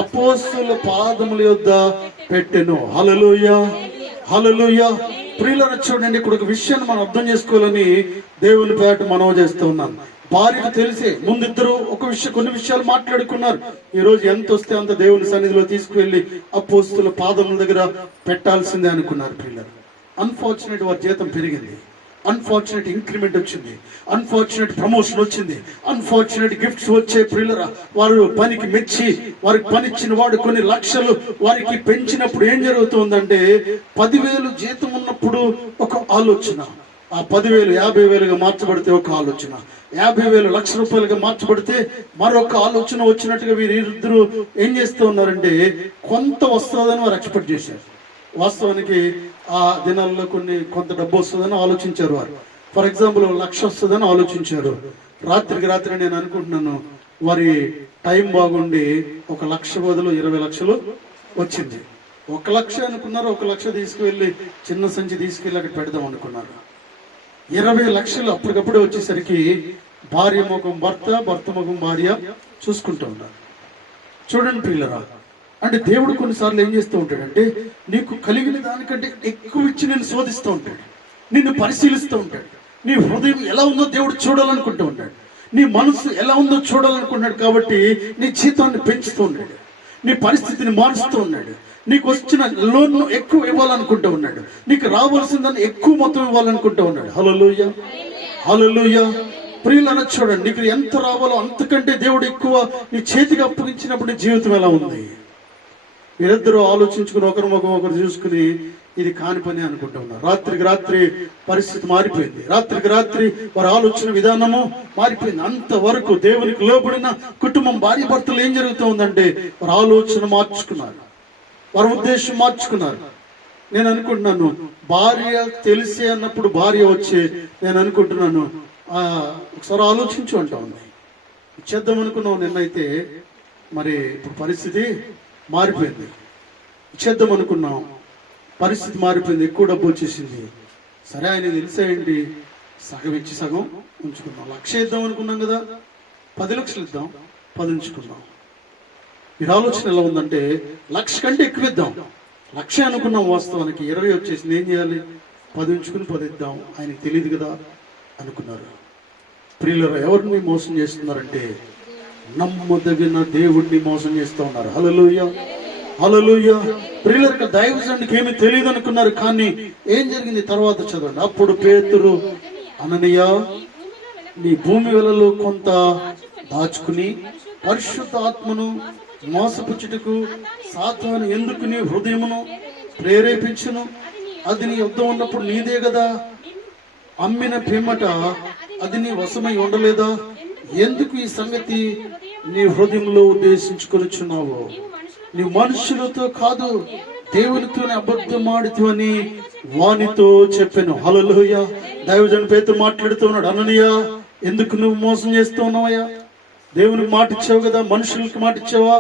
అపోస్తుల పాదముల యొద్ద పెట్టెను. హల్లెలూయా. హల్లెలూయా. ప్రియులను చూడండి, ఇక్కడ ఒక విషయాన్ని మనం అర్థం చేసుకోవాలని దేవుని పేట మనవి చేస్తూ ఉన్నాను. భార్యకు తెలిసే ముందిద్దరు కొన్ని విషయాలు మాట్లాడుకున్నారు. ఈ రోజు ఎంత వస్తే అంత దేవుని సన్నిధిలో తీసుకువెళ్లి అపోస్తుల పాదముల దగ్గర పెట్టాల్సిందే అనుకున్నారు. ప్రియులు, అన్ఫార్చునేట్ వారి జీతం పెరిగింది, అన్ఫార్చునేట్ ఇంక్రిమెంట్ వచ్చింది, అన్ఫార్చునేట్ ప్రమోషన్ వచ్చింది, అన్ఫార్చునేట్ గిఫ్ట్స్ వచ్చే. ప్రియులరా, వారు పనికి మెచ్చి వారికి పనిచ్చిన వాడు కొన్ని లక్షలు వారికి పెంచినప్పుడు ఏం జరుగుతుందంటే, 10,000 జీతం ఉన్నప్పుడు ఒక ఆలోచన, ఆ 10,000 50,000గా మార్చబడితే ఒక ఆలోచన, 50,000 1,00,000 మార్చబడితే మరొక ఆలోచన వచ్చినట్టుగా వీరిద్దరూ ఏం చేస్తూ ఉన్నారంటే, కొంత వస్తుందని వారు ఎక్స్పెక్ట్ చేశారు. వాస్తవానికి ఆ దినాల్లో కొంత డబ్బు వస్తుందని ఆలోచించారు వారు. ఫర్ ఎగ్జాంపుల్ 1,00,000 వస్తుందని ఆలోచించారు. రాత్రికి రాత్రి నేను అనుకుంటున్నాను, వారి టైం బాగుండి 1,00,000 బదులు 20 లక్షలు వచ్చింది. 1,00,000 అనుకున్నారు, 1,00,000 తీసుకువెళ్ళి చిన్న సంచి తీసుకెళ్ళి అక్కడ పెడదాం అనుకున్నారు. 20 లక్షలు అప్పటికప్పుడే వచ్చేసరికి భార్య ముఖం భర్త, భర్త ముఖం భార్య చూసుకుంటూ ఉన్నారు. చూడండి ప్రియులరా, అంటే దేవుడు కొన్నిసార్లు ఏం చేస్తూ ఉంటాడంటే, నీకు కలిగిన దానికంటే ఎక్కువ ఇచ్చి నేను శోధిస్తూ ఉంటాడు, నిన్ను పరిశీలిస్తూ ఉంటాడు. నీ హృదయం ఎలా ఉందో దేవుడు చూడాలనుకుంటూ ఉంటాడు, నీ మనసు ఎలా ఉందో చూడాలనుకుంటున్నాడు. కాబట్టి నీ జీతాన్ని పెంచుతూ ఉన్నాడు, నీ పరిస్థితిని మారుస్తూ ఉన్నాడు, నీకు వచ్చిన లోన్ ఎక్కువ ఇవ్వాలనుకుంటూ ఉన్నాడు, నీకు రావాల్సిందని ఎక్కువ మొత్తం ఇవ్వాలనుకుంటూ ఉన్నాడు. హల్లెలూయా. హల్లెలూయా. ప్రియులను చూడండి, నీకు ఎంత రావాలో అంతకంటే దేవుడు ఎక్కువ నీ చేతికి అప్పగించినప్పుడు నీ జీవితం ఎలా ఉంది? మీరిద్దరూ ఆలోచించుకుని ఒకరు చూసుకుని ఇది కాని పని అనుకుంటూ ఉన్నారు. రాత్రికి రాత్రి పరిస్థితి మారిపోయింది, రాత్రికి రాత్రి వారి ఆలోచన విధానము మారిపోయింది. అంతవరకు దేవునికి లోబడిన కుటుంబం, భార్య భర్తలు ఏం జరుగుతూ ఉందంటే, వారి ఆలోచన మార్చుకున్నారు, వారి ఉద్దేశం మార్చుకున్నారు. నేను అనుకుంటున్నాను, భార్య తెలిసే అన్నప్పుడు భార్య వచ్చి నేను అనుకుంటున్నాను, ఒకసారి ఆలోచించు అంటా ఉంది. ఇచ్చేద్దాం అనుకున్నావు నిన్నైతే, మరి ఇప్పుడు పరిస్థితి మారిపోయింది. ఇచ్చేద్దాం అనుకున్నాం, పరిస్థితి మారిపోయింది, ఎక్కువ డబ్బు వచ్చేసింది, సరే ఆయన తెలిసేయండి, సగం ఇచ్చి సగం ఉంచుకుందాం. 1,00,000 ఇద్దాం అనుకున్నాం కదా, 10 లక్షలు ఇద్దాం, 10 ఉంచుకుందాం. మీరు ఆలోచన ఎలా ఉందంటే 1,00,000 కంటే ఎక్కువ ఇద్దాం, 1,00,000 అనుకున్నాం, వాస్తవానికి 20 వచ్చేసింది, ఏం చేయాలి? 10 ఉంచుకుని 10 ఇద్దాం, ఆయనకి తెలియదు కదా అనుకున్నారు. ప్రియులారా, ఎవరిని మోసం చేస్తున్నారంటే నమ్మదగిన దేవుడిని మోసం చేస్తూ ఉన్నారు. హల్లెలూయా, హల్లెలూయా. ప్రియులారా, దైవజనుడికి ఏమీ తెలియదు అనుకున్నారు, కానీ ఏం జరిగింది తర్వాత చదవండి. అప్పుడు పేతురు, అననీయ, నీ భూమి వెలలో కొంత దాచుకుని పరిశుద్ధ ఆత్మను మోసపుచ్చుటకు సాతాను ఎందుకు నీ హృదయమును ప్రేరేపించును? అది నీ యొద్ద ఉన్నప్పుడు నీదే కదా, అమ్మిన పిమ్మట అది నీ వశమై ఉండలేదా? ఎందుకు ఈ సంగతి నీ హృదయంలో ఉద్దేశించుకొనిచున్నావు? నీ మనుషులతో కాదు, దేవునితోనే అబద్ధమాడుతూ అని వానితో చెప్పాను. హల్లెలూయా. దైవజనుడు పేతురు మాట్లాడుతూ ఉన్నాడు, అననీయ, ఎందుకు నువ్వు మోసం చేస్తూ ఉన్నావయ్యా? దేవునికి మాట ఇచ్చావు కదా, మనుషులకి మాట ఇచ్చావా?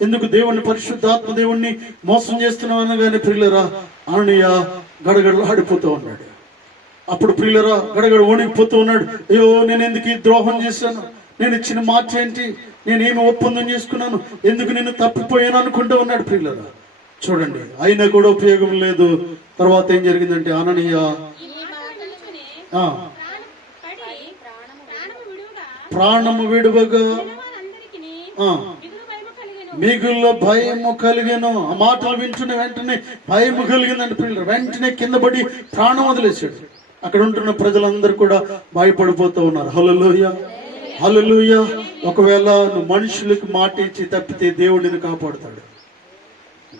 ఎందుకు దేవుని పరిశుద్ధాత్మ దేవుణ్ణి మోసం చేస్తున్నావు అనగానే ప్రియులరా, అననీయ గడగడలాడిపోతూ ఉన్నాడు. అప్పుడు ప్రియులరా గడగడ ఓడిపోతూ ఉన్నాడు. అయ్యో, నేను ఎందుకు ఈ ద్రోహం చేశాను? నేను ఇచ్చిన మాట ఏంటి? నేనేమి ఒప్పందం చేసుకున్నాను? ఎందుకు నేను తప్పిపోయాను అనుకుంటూ ఉన్నాడు. ప్రియులరా చూడండి, అయినా కూడా ఉపయోగం లేదు. తర్వాత ఏం జరిగిందంటే అననీయ ప్రాణము విడువగా మిగుల భయము కలిగేను. ఆ మాటలు వింటున్న వెంటనే భయము కలిగిందండి ప్రియులరా. వెంటనే కింద పడి ప్రాణం వదిలేశాడు. అక్కడ ఉంటున్న ప్రజలందరూ కూడా భయపడిపోతూ ఉన్నారు. హల్లెలూయా, హల్లెలూయా. ఒకవేళ నువ్వు మనుషులకు మాట ఇచ్చి తప్పితే దేవుడు నిన్ను కాపాడుతాడు.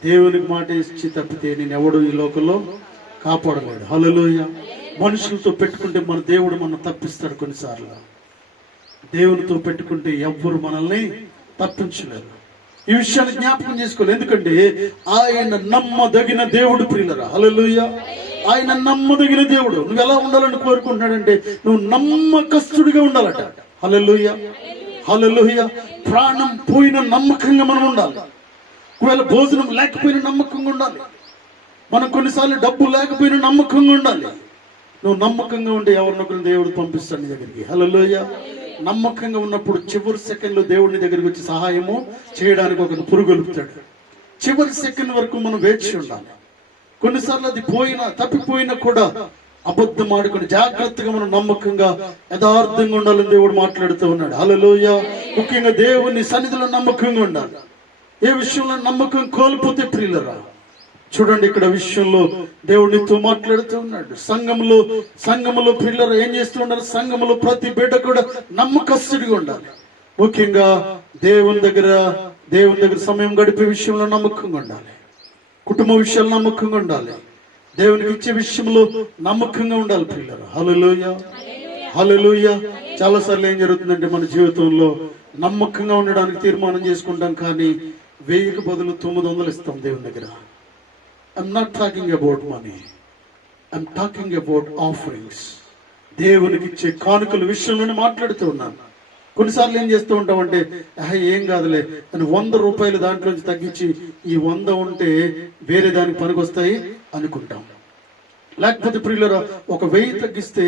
దేవునికి మాట ఇచ్చి తప్పితే నేను ఎవడు ఈ లోకంలో కాపాడలేడు. హల్లెలూయా. మనుషులతో పెట్టుకుంటే మన దేవుడు మనం తప్పిస్తాడు. కొన్నిసార్లు దేవునితో పెట్టుకుంటే ఎవ్వరు మనల్ని తప్పించలేరు. ఈ విషయాన్ని జ్ఞాపకం చేసుకోవాలి. ఎందుకంటే ఆయన నమ్మదగిన దేవుడు. ప్రియులరా, హల్లెలూయా. ఆయన నమ్మదగిన దేవుడు. నువ్వు ఎలా ఉండాలని కోరుకుంటున్నాడంటే నువ్వు నమ్మకస్తుడిగా ఉండాలట. హల్లెలూయా, హల్లెలూయా. ప్రాణం పోయిన నమ్మకంగా మనం ఉండాలి. ఒకవేళ భోజనం లేకపోయిన నమ్మకంగా ఉండాలి. మనం కొన్నిసార్లు డబ్బు లేకపోయిన నమ్మకంగా ఉండాలి. నువ్వు నమ్మకంగా ఉంటే ఎవరినొకరు దేవుడు పంపిస్తాడు నీ దగ్గరికి. హల్లెలూయా. నమ్మకంగా ఉన్నప్పుడు చివరి సెకండ్లో దేవుడిని దగ్గరికి వచ్చి సహాయము చేయడానికి ఒక పురుగొలుపుతాడు. చివరి సెకండ్ వరకు మనం వేచి ఉండాలి. కొన్నిసార్లు అది తప్పిపోయినా కూడా అబద్ధం ఆడుకుని జాగ్రత్తగా మనం నమ్మకంగా యథార్థంగా ఉండాలని దేవుడు మాట్లాడుతూ ఉన్నాడు. హల్లెలూయా. ముఖ్యంగా దేవుని సన్నిధిలో నమ్మకంగా ఉండాలి. ఏ విషయంలో నమ్మకం కోల్పోతే ప్రియులరా చూడండి, ఇక్కడ విషయంలో దేవుడితో మాట్లాడుతూ ఉన్నాడు. సంఘములో పిల్లలు ఏం చేస్తూ ఉన్నారు? సంఘములో ప్రతి బిడ్డ కూడా నమ్మకస్తుడిగా ఉండాలి. ముఖ్యంగా దేవుని దగ్గర సమయం గడిపే విషయంలో నమ్మకంగా ఉండాలి. కుటుంబ విషయాలు నమ్మకంగా ఉండాలి. దేవునికి ఇచ్చే విషయంలో నమ్మకంగా ఉండాలి పిల్లలు. హల్లెలూయా, హల్లెలూయా. చాలా సార్లు ఏం జరుగుతుందంటే మన జీవితంలో నమ్మకంగా ఉండడానికి తీర్మానం చేసుకుంటాం, కానీ 1000కి బదులు 900 ఇస్తాం దేవుని దగ్గర. I'm not talking about money. I'm talking about offerings. దేవునికి ఇచ్చే కానుకల విషయంలోనే మాట్లాడుతూ ఉన్నాను. కొన్నిసార్లు ఏం చేస్తూ ఉంటామంటే ఏం కాదులే అని 100 రూపాయలు దాంట్లోంచి తగ్గించి ఈ 100 ఉంటే వేరే దానికి పనికొస్తాయి అనుకుంటాం. లేకపోతే ప్రియులరా ఒక 1000 తగ్గిస్తే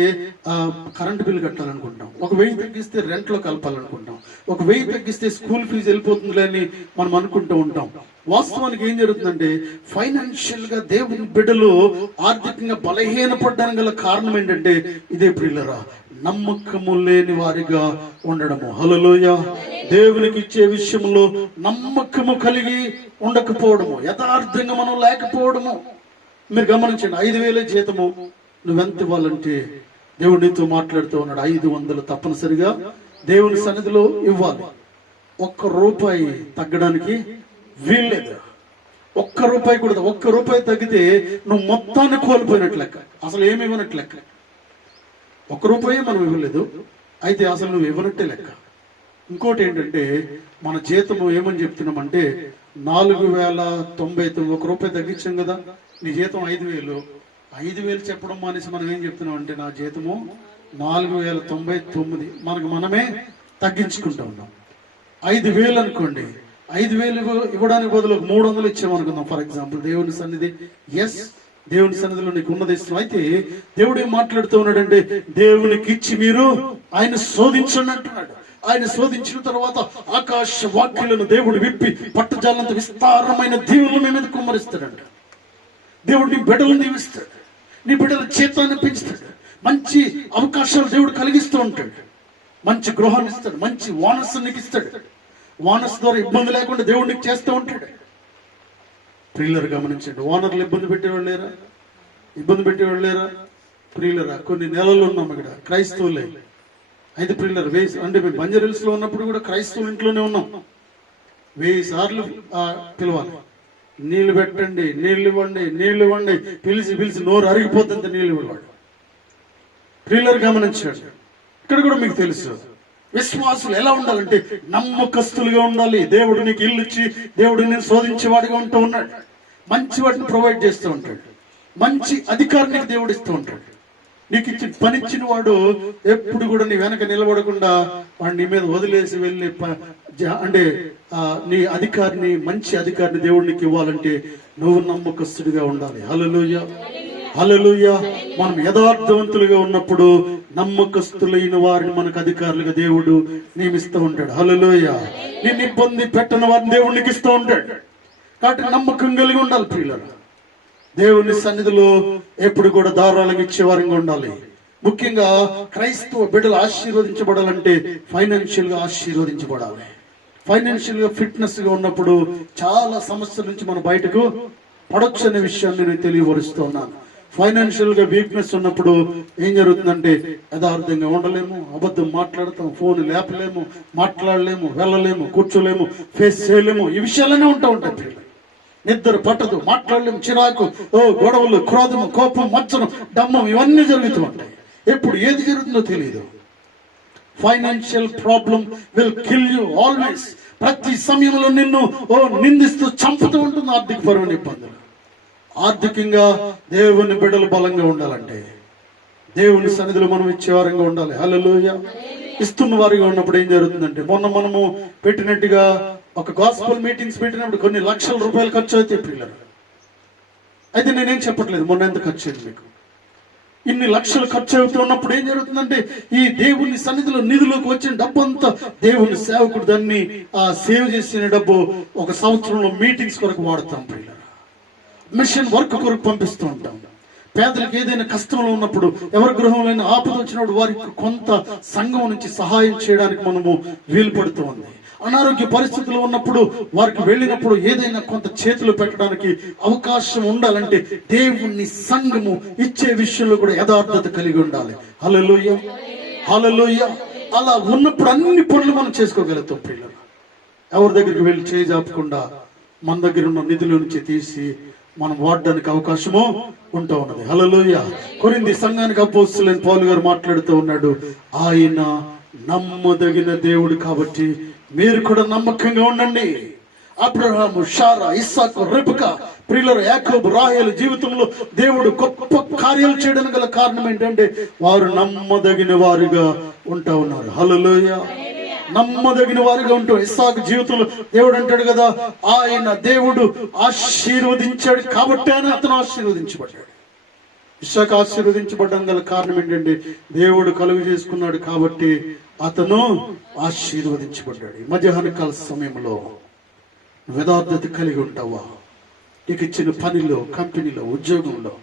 కరెంట్ బిల్ కట్టాలనుకుంటాం, ఒక 1000 తగ్గిస్తే రెంట్ లో కలపాలనుకుంటాం, ఒక 1000 తగ్గిస్తే స్కూల్ ఫీజు వెళ్ళిపోతుందిలే అని మనం అనుకుంటూ ఉంటాం. వాస్తవానికి ఏం జరుగుతుందంటే ఫైనాన్షియల్ గా దేవుని బిడ్డలు ఆర్థికంగా బలహీనపడడానికి గల కారణం ఏంటంటే ఇదే ప్రియులరా, నమ్మకము లేని వారిగా ఉండడము. హల్లెలూయా. దేవునికి ఇచ్చే విషయంలో నమ్మకము కలిగి ఉండకపోవడము, యథార్థంగా మనం లేకపోవడము. మీరు గమనించండి, 5,000 జీతము నువ్వెంత ఇవ్వాలంటే దేవుడు నీతో మాట్లాడుతూ ఉన్నాడు. 500 తప్పనిసరిగా దేవుని సన్నిధిలో ఇవ్వాలి. 1 రూపాయి తగ్గడానికి వీల్లేదు. 1 రూపాయి కూడా, 1 రూపాయి తగ్గితే నువ్వు మొత్తాన్ని కోల్పోయినట్లు లెక్క, అసలు ఏమి ఇవ్వనట్లు లెక్క. 1 రూపాయి మనం ఇవ్వలేదు, అయితే అసలు నువ్వు ఇవ్వనట్టే లెక్క. ఇంకోటి ఏంటంటే మన జీతము ఏమని చెప్తున్నామంటే 4,099. 1 రూపాయి తగ్గించాం కదా, నీ జీతం 5,000. 5,000 చెప్పడం మానేసి మనం ఏం చెప్తున్నాం అంటే నా జీతము 4,099. మనమే తగ్గించుకుంటా ఉన్నాం. 5,000 అనుకోండి, 5,000 ఇవ్వడానికి బదులు 300 ఇచ్చామనుకుందాం ఫర్ ఎగ్జాంపుల్ దేవుని సన్నిధి. ఎస్, దేవుని సన్నిధిలో నీకు ఉన్నది ఇస్తున్నాం. అయితే దేవుడు ఏం మాట్లాడుతూ ఉన్నాడంటే, దేవునికి ఇచ్చి మీరు ఆయన శోధించండి అంటున్నాడు. ఆయన శోధించిన తర్వాత ఆకాశ వాక్యులను దేవుడు విప్పి పట్టజాలంత విస్తారమైన దీవులను మీ మీద కుమ్మరిస్తాడంట. దేవుడు నీ బిడ్డలను దీవిస్తాడు, నీ బిడ్డల చేతాన్ని పెంచుతాడు, మంచి అవకాశాలు దేవుడు కలిగిస్తూ ఉంటాడు, మంచి గృహాన్ని ఇస్తాడు, మంచి వానస్సు నీకు ఇస్తాడు. వానస్ ద్వారా ఇబ్బంది లేకుండా దేవుడు నీకు చేస్తూ ఉంటాడు. ప్రియులరు గమనించండి, ఓనర్లు ఇబ్బంది పెట్టేవాళ్ళు లేరా? ఇబ్బంది పెట్టేవాళ్ళు లేరా? ప్రియులరా, కొన్ని నెలలు ఉన్నాం ఇక్కడ క్రైస్తవులే. అయితే ప్రియులరు అంటే మేము బంజారాహిల్స్ లో ఉన్నప్పుడు కూడా క్రైస్తవుల ఇంట్లోనే ఉన్నాం. 1000 సార్లు పిలవాలి, నీళ్లు పెట్టండి, నీళ్లు ఇవ్వండి, నీళ్లు ఇవ్వండి, పిలిచి నోరు అరిగిపోతుంది నీళ్లు ఇవ్వవాడు. ప్రియులరు గమనించండి, ఇక్కడ కూడా మీకు తెలుసు విశ్వాసులు ఎలా ఉండాలంటే నమ్మకస్తులుగా ఉండాలి. దేవుడు నీకు ఇల్లు ఇచ్చి దేవుడు నేను శోధించేవాడిగా ఉంటూ ఉన్నాడు. మంచి వాటిని ప్రొవైడ్ చేస్తూ ఉంటాడు, మంచి అధికారానికి దేవుడు ఇస్తూ ఉంటాడు. నీకు ఇచ్చి పనిచ్చిన వాడు ఎప్పుడు కూడా నీ వెనక నిలబడకుండా వాడు నీ మీద వదిలేసి వెళ్ళి అంటే నీ అధికారిని, మంచి అధికారిని దేవుడు నీకు ఇవ్వాలంటే నువ్వు నమ్మకస్తుడిగా ఉండాలి. హల్లెలూయా, హల్లెలూయా. మనం యథార్థవంతులుగా ఉన్నప్పుడు నమ్మకస్తులైన వారిని మనకు అధికారులుగా దేవుడు నియమిస్తూ ఉంటాడు. హల్లెలూయా. నిన్ను ఇబ్బంది పెట్టని వారిని దేవుడు నీకు ఇస్తూ ఉంటాడు. కాబట్టి నమ్మకం కలిగి ఉండాలి ప్రియులారా. దేవుని సన్నిధిలో ఎప్పుడు కూడా దారాలకు ఇచ్చేవారంగా ఉండాలి. ముఖ్యంగా క్రైస్తవ బిడ్డలు ఆశీర్వదించబడాలంటే ఫైనాన్షియల్ గా ఆశీర్వదించబడాలి. ఫైనాన్షియల్ గా ఫిట్నెస్ గా ఉన్నప్పుడు చాలా సమస్యల నుంచి మనం బయటకు పడొచ్చు అనే విషయాన్ని నేను తెలియపరుస్తున్నాను. ఫైనాన్షియల్ గా వీక్నెస్ ఉన్నప్పుడు ఏం జరుగుతుందంటే యథార్థంగా ఉండలేము, అబద్ధం మాట్లాడతాం, ఫోన్ లేపలేము, మాట్లాడలేము, వెళ్ళలేము, కూర్చోలేము, ఫేస్ చేయలేము. ఈ విషయాలనే ఉంటాయి. నిద్ర పట్టదు, మాట్లాడలేము, చిరాకు, గొడవలు, క్రోధము, కోపం, మచ్చనం, దమ్మం ఇవన్నీ జరుగుతూ ఉంటాయి. ఎప్పుడు ఏది జరుగుతుందో తెలియదు. Financial problem will kill you always. ప్రతి సమయంలో నిన్ను నిందిస్తూ చంపుతూ ఉంటుంది ఆర్థిక పరమైన ఇబ్బందులు. ఆర్థికంగా దేవుని బిడ్డలు బలంగా ఉండాలంటే దేవుని సన్నిధిలో మనం ఇచ్చేవారంగా ఉండాలి. హల్లెలూయా. ఇస్తున్న వారిగా ఉన్నప్పుడు ఏం జరుగుతుందంటే, మొన్న మనము పెట్టినట్టుగా ఒక గాస్పెల్ మీటింగ్స్ పెట్టినప్పుడు కొన్ని లక్షల రూపాయలు ఖర్చు అవుతాయి పిల్లలు. అయితే నేనేం చెప్పట్లేదు మొన్న ఎంత ఖర్చు అయింది మీకు. ఇన్ని లక్షలు ఖర్చు అవుతున్నప్పుడు ఏం జరుగుతుందంటే, ఈ దేవుని సన్నిధిలో నిధులకు వచ్చిన డబ్బు అంతా దేవుని సేవకుడు దాన్ని సేవ్ చేసిన డబ్బు ఒక సంవత్సరంలో మీటింగ్స్ కొరకు వాడుతాం పిల్లలు. మిషన్ వర్క్ కొరకు పంపిస్తూ ఉంటాం. పేదలకు ఏదైనా కష్టంలో ఉన్నప్పుడు, ఎవరి గృహంలో ఆపద వచ్చినప్పుడు వారికి కొంత సంఘం నుంచి సహాయం చేయడానికి మనము వీలు పడుతూ ఉంది. అనారోగ్య పరిస్థితులు ఉన్నప్పుడు వారికి వెళ్ళినప్పుడు ఏదైనా కొంత చేతులు పెట్టడానికి అవకాశం ఉండాలంటే దేవుని సంఘము ఇచ్చే విషయంలో కూడా యథార్థత కలిగి ఉండాలి. హల్లెలూయా, హల్లెలూయా. అలా ఉన్నప్పుడు అన్ని పనులు మనం చేసుకోగలుగుతాం పిల్లలు. ఎవరి దగ్గరికి వెళ్ళి చేయి జాపకుండా మన దగ్గర ఉన్న నిధుల నుంచి తీసి మనం వాడడానికి అవకాశము ఉంటూ ఉన్నది. హల్లెలూయా. కొరింథీ సంఘానికి అపోస్తలుడైన పౌలు గారు మాట్లాడుతూ ఉన్నాడు, ఆయన నమ్మదగిన దేవుడు కాబట్టి మీరు కూడా నమ్మకంగా ఉండండి. అబ్రహాము, షారా, ఇస్సాకు, రెబెకా, ప్రియులరు, యాకోబు, రాహేలు జీవితంలో దేవుడు గొప్ప కార్యాలు చేయడానికి గల కారణం ఏంటంటే వారు నమ్మదగిన వారిగా ఉంటా ఉన్నారు. హల్లెలూయా. నమ్మదగిన వారిగా ఉంటాం. ఇస్సాకు జీవితంలో దేవుడు అంటాడు కదా, ఆయన దేవుడు ఆశీర్వదించాడు కాబట్టి అతను ఆశీర్వదించబడ్డాడు. ఇస్సాకు ఆశీర్వదించబడ్డం గల కారణం ఏంటంటే దేవుడు కలుగు చేసుకున్నాడు కాబట్టి అతను ఆశీర్వదించబడ్డాడు. మధ్యాహ్న కాల సమయంలో యథార్థత కలిగి ఉంటావా? నీకు ఇచ్చిన పనిలో, కంపెనీలో, ఉద్యోగంలో,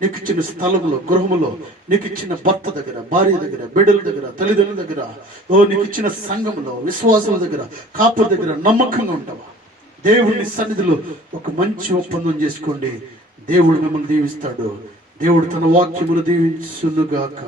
నీకు ఇచ్చిన స్థలంలో, గృహంలో, నీకు ఇచ్చిన భర్త దగ్గర, భార్య దగ్గర, బిడ్డల దగ్గర, తల్లిదండ్రుల దగ్గర, నీకు ఇచ్చిన సంఘంలో, విశ్వాసుల దగ్గర, కాపుల దగ్గర నమ్మకంగా ఉంటావా? దేవుని సన్నిధిలో ఒక మంచి ఒప్పందం చేసుకోండి. దేవుడు మిమ్మల్ని దీవిస్తాడు. దేవుడు తన వాక్యమును దీవించునుగాక.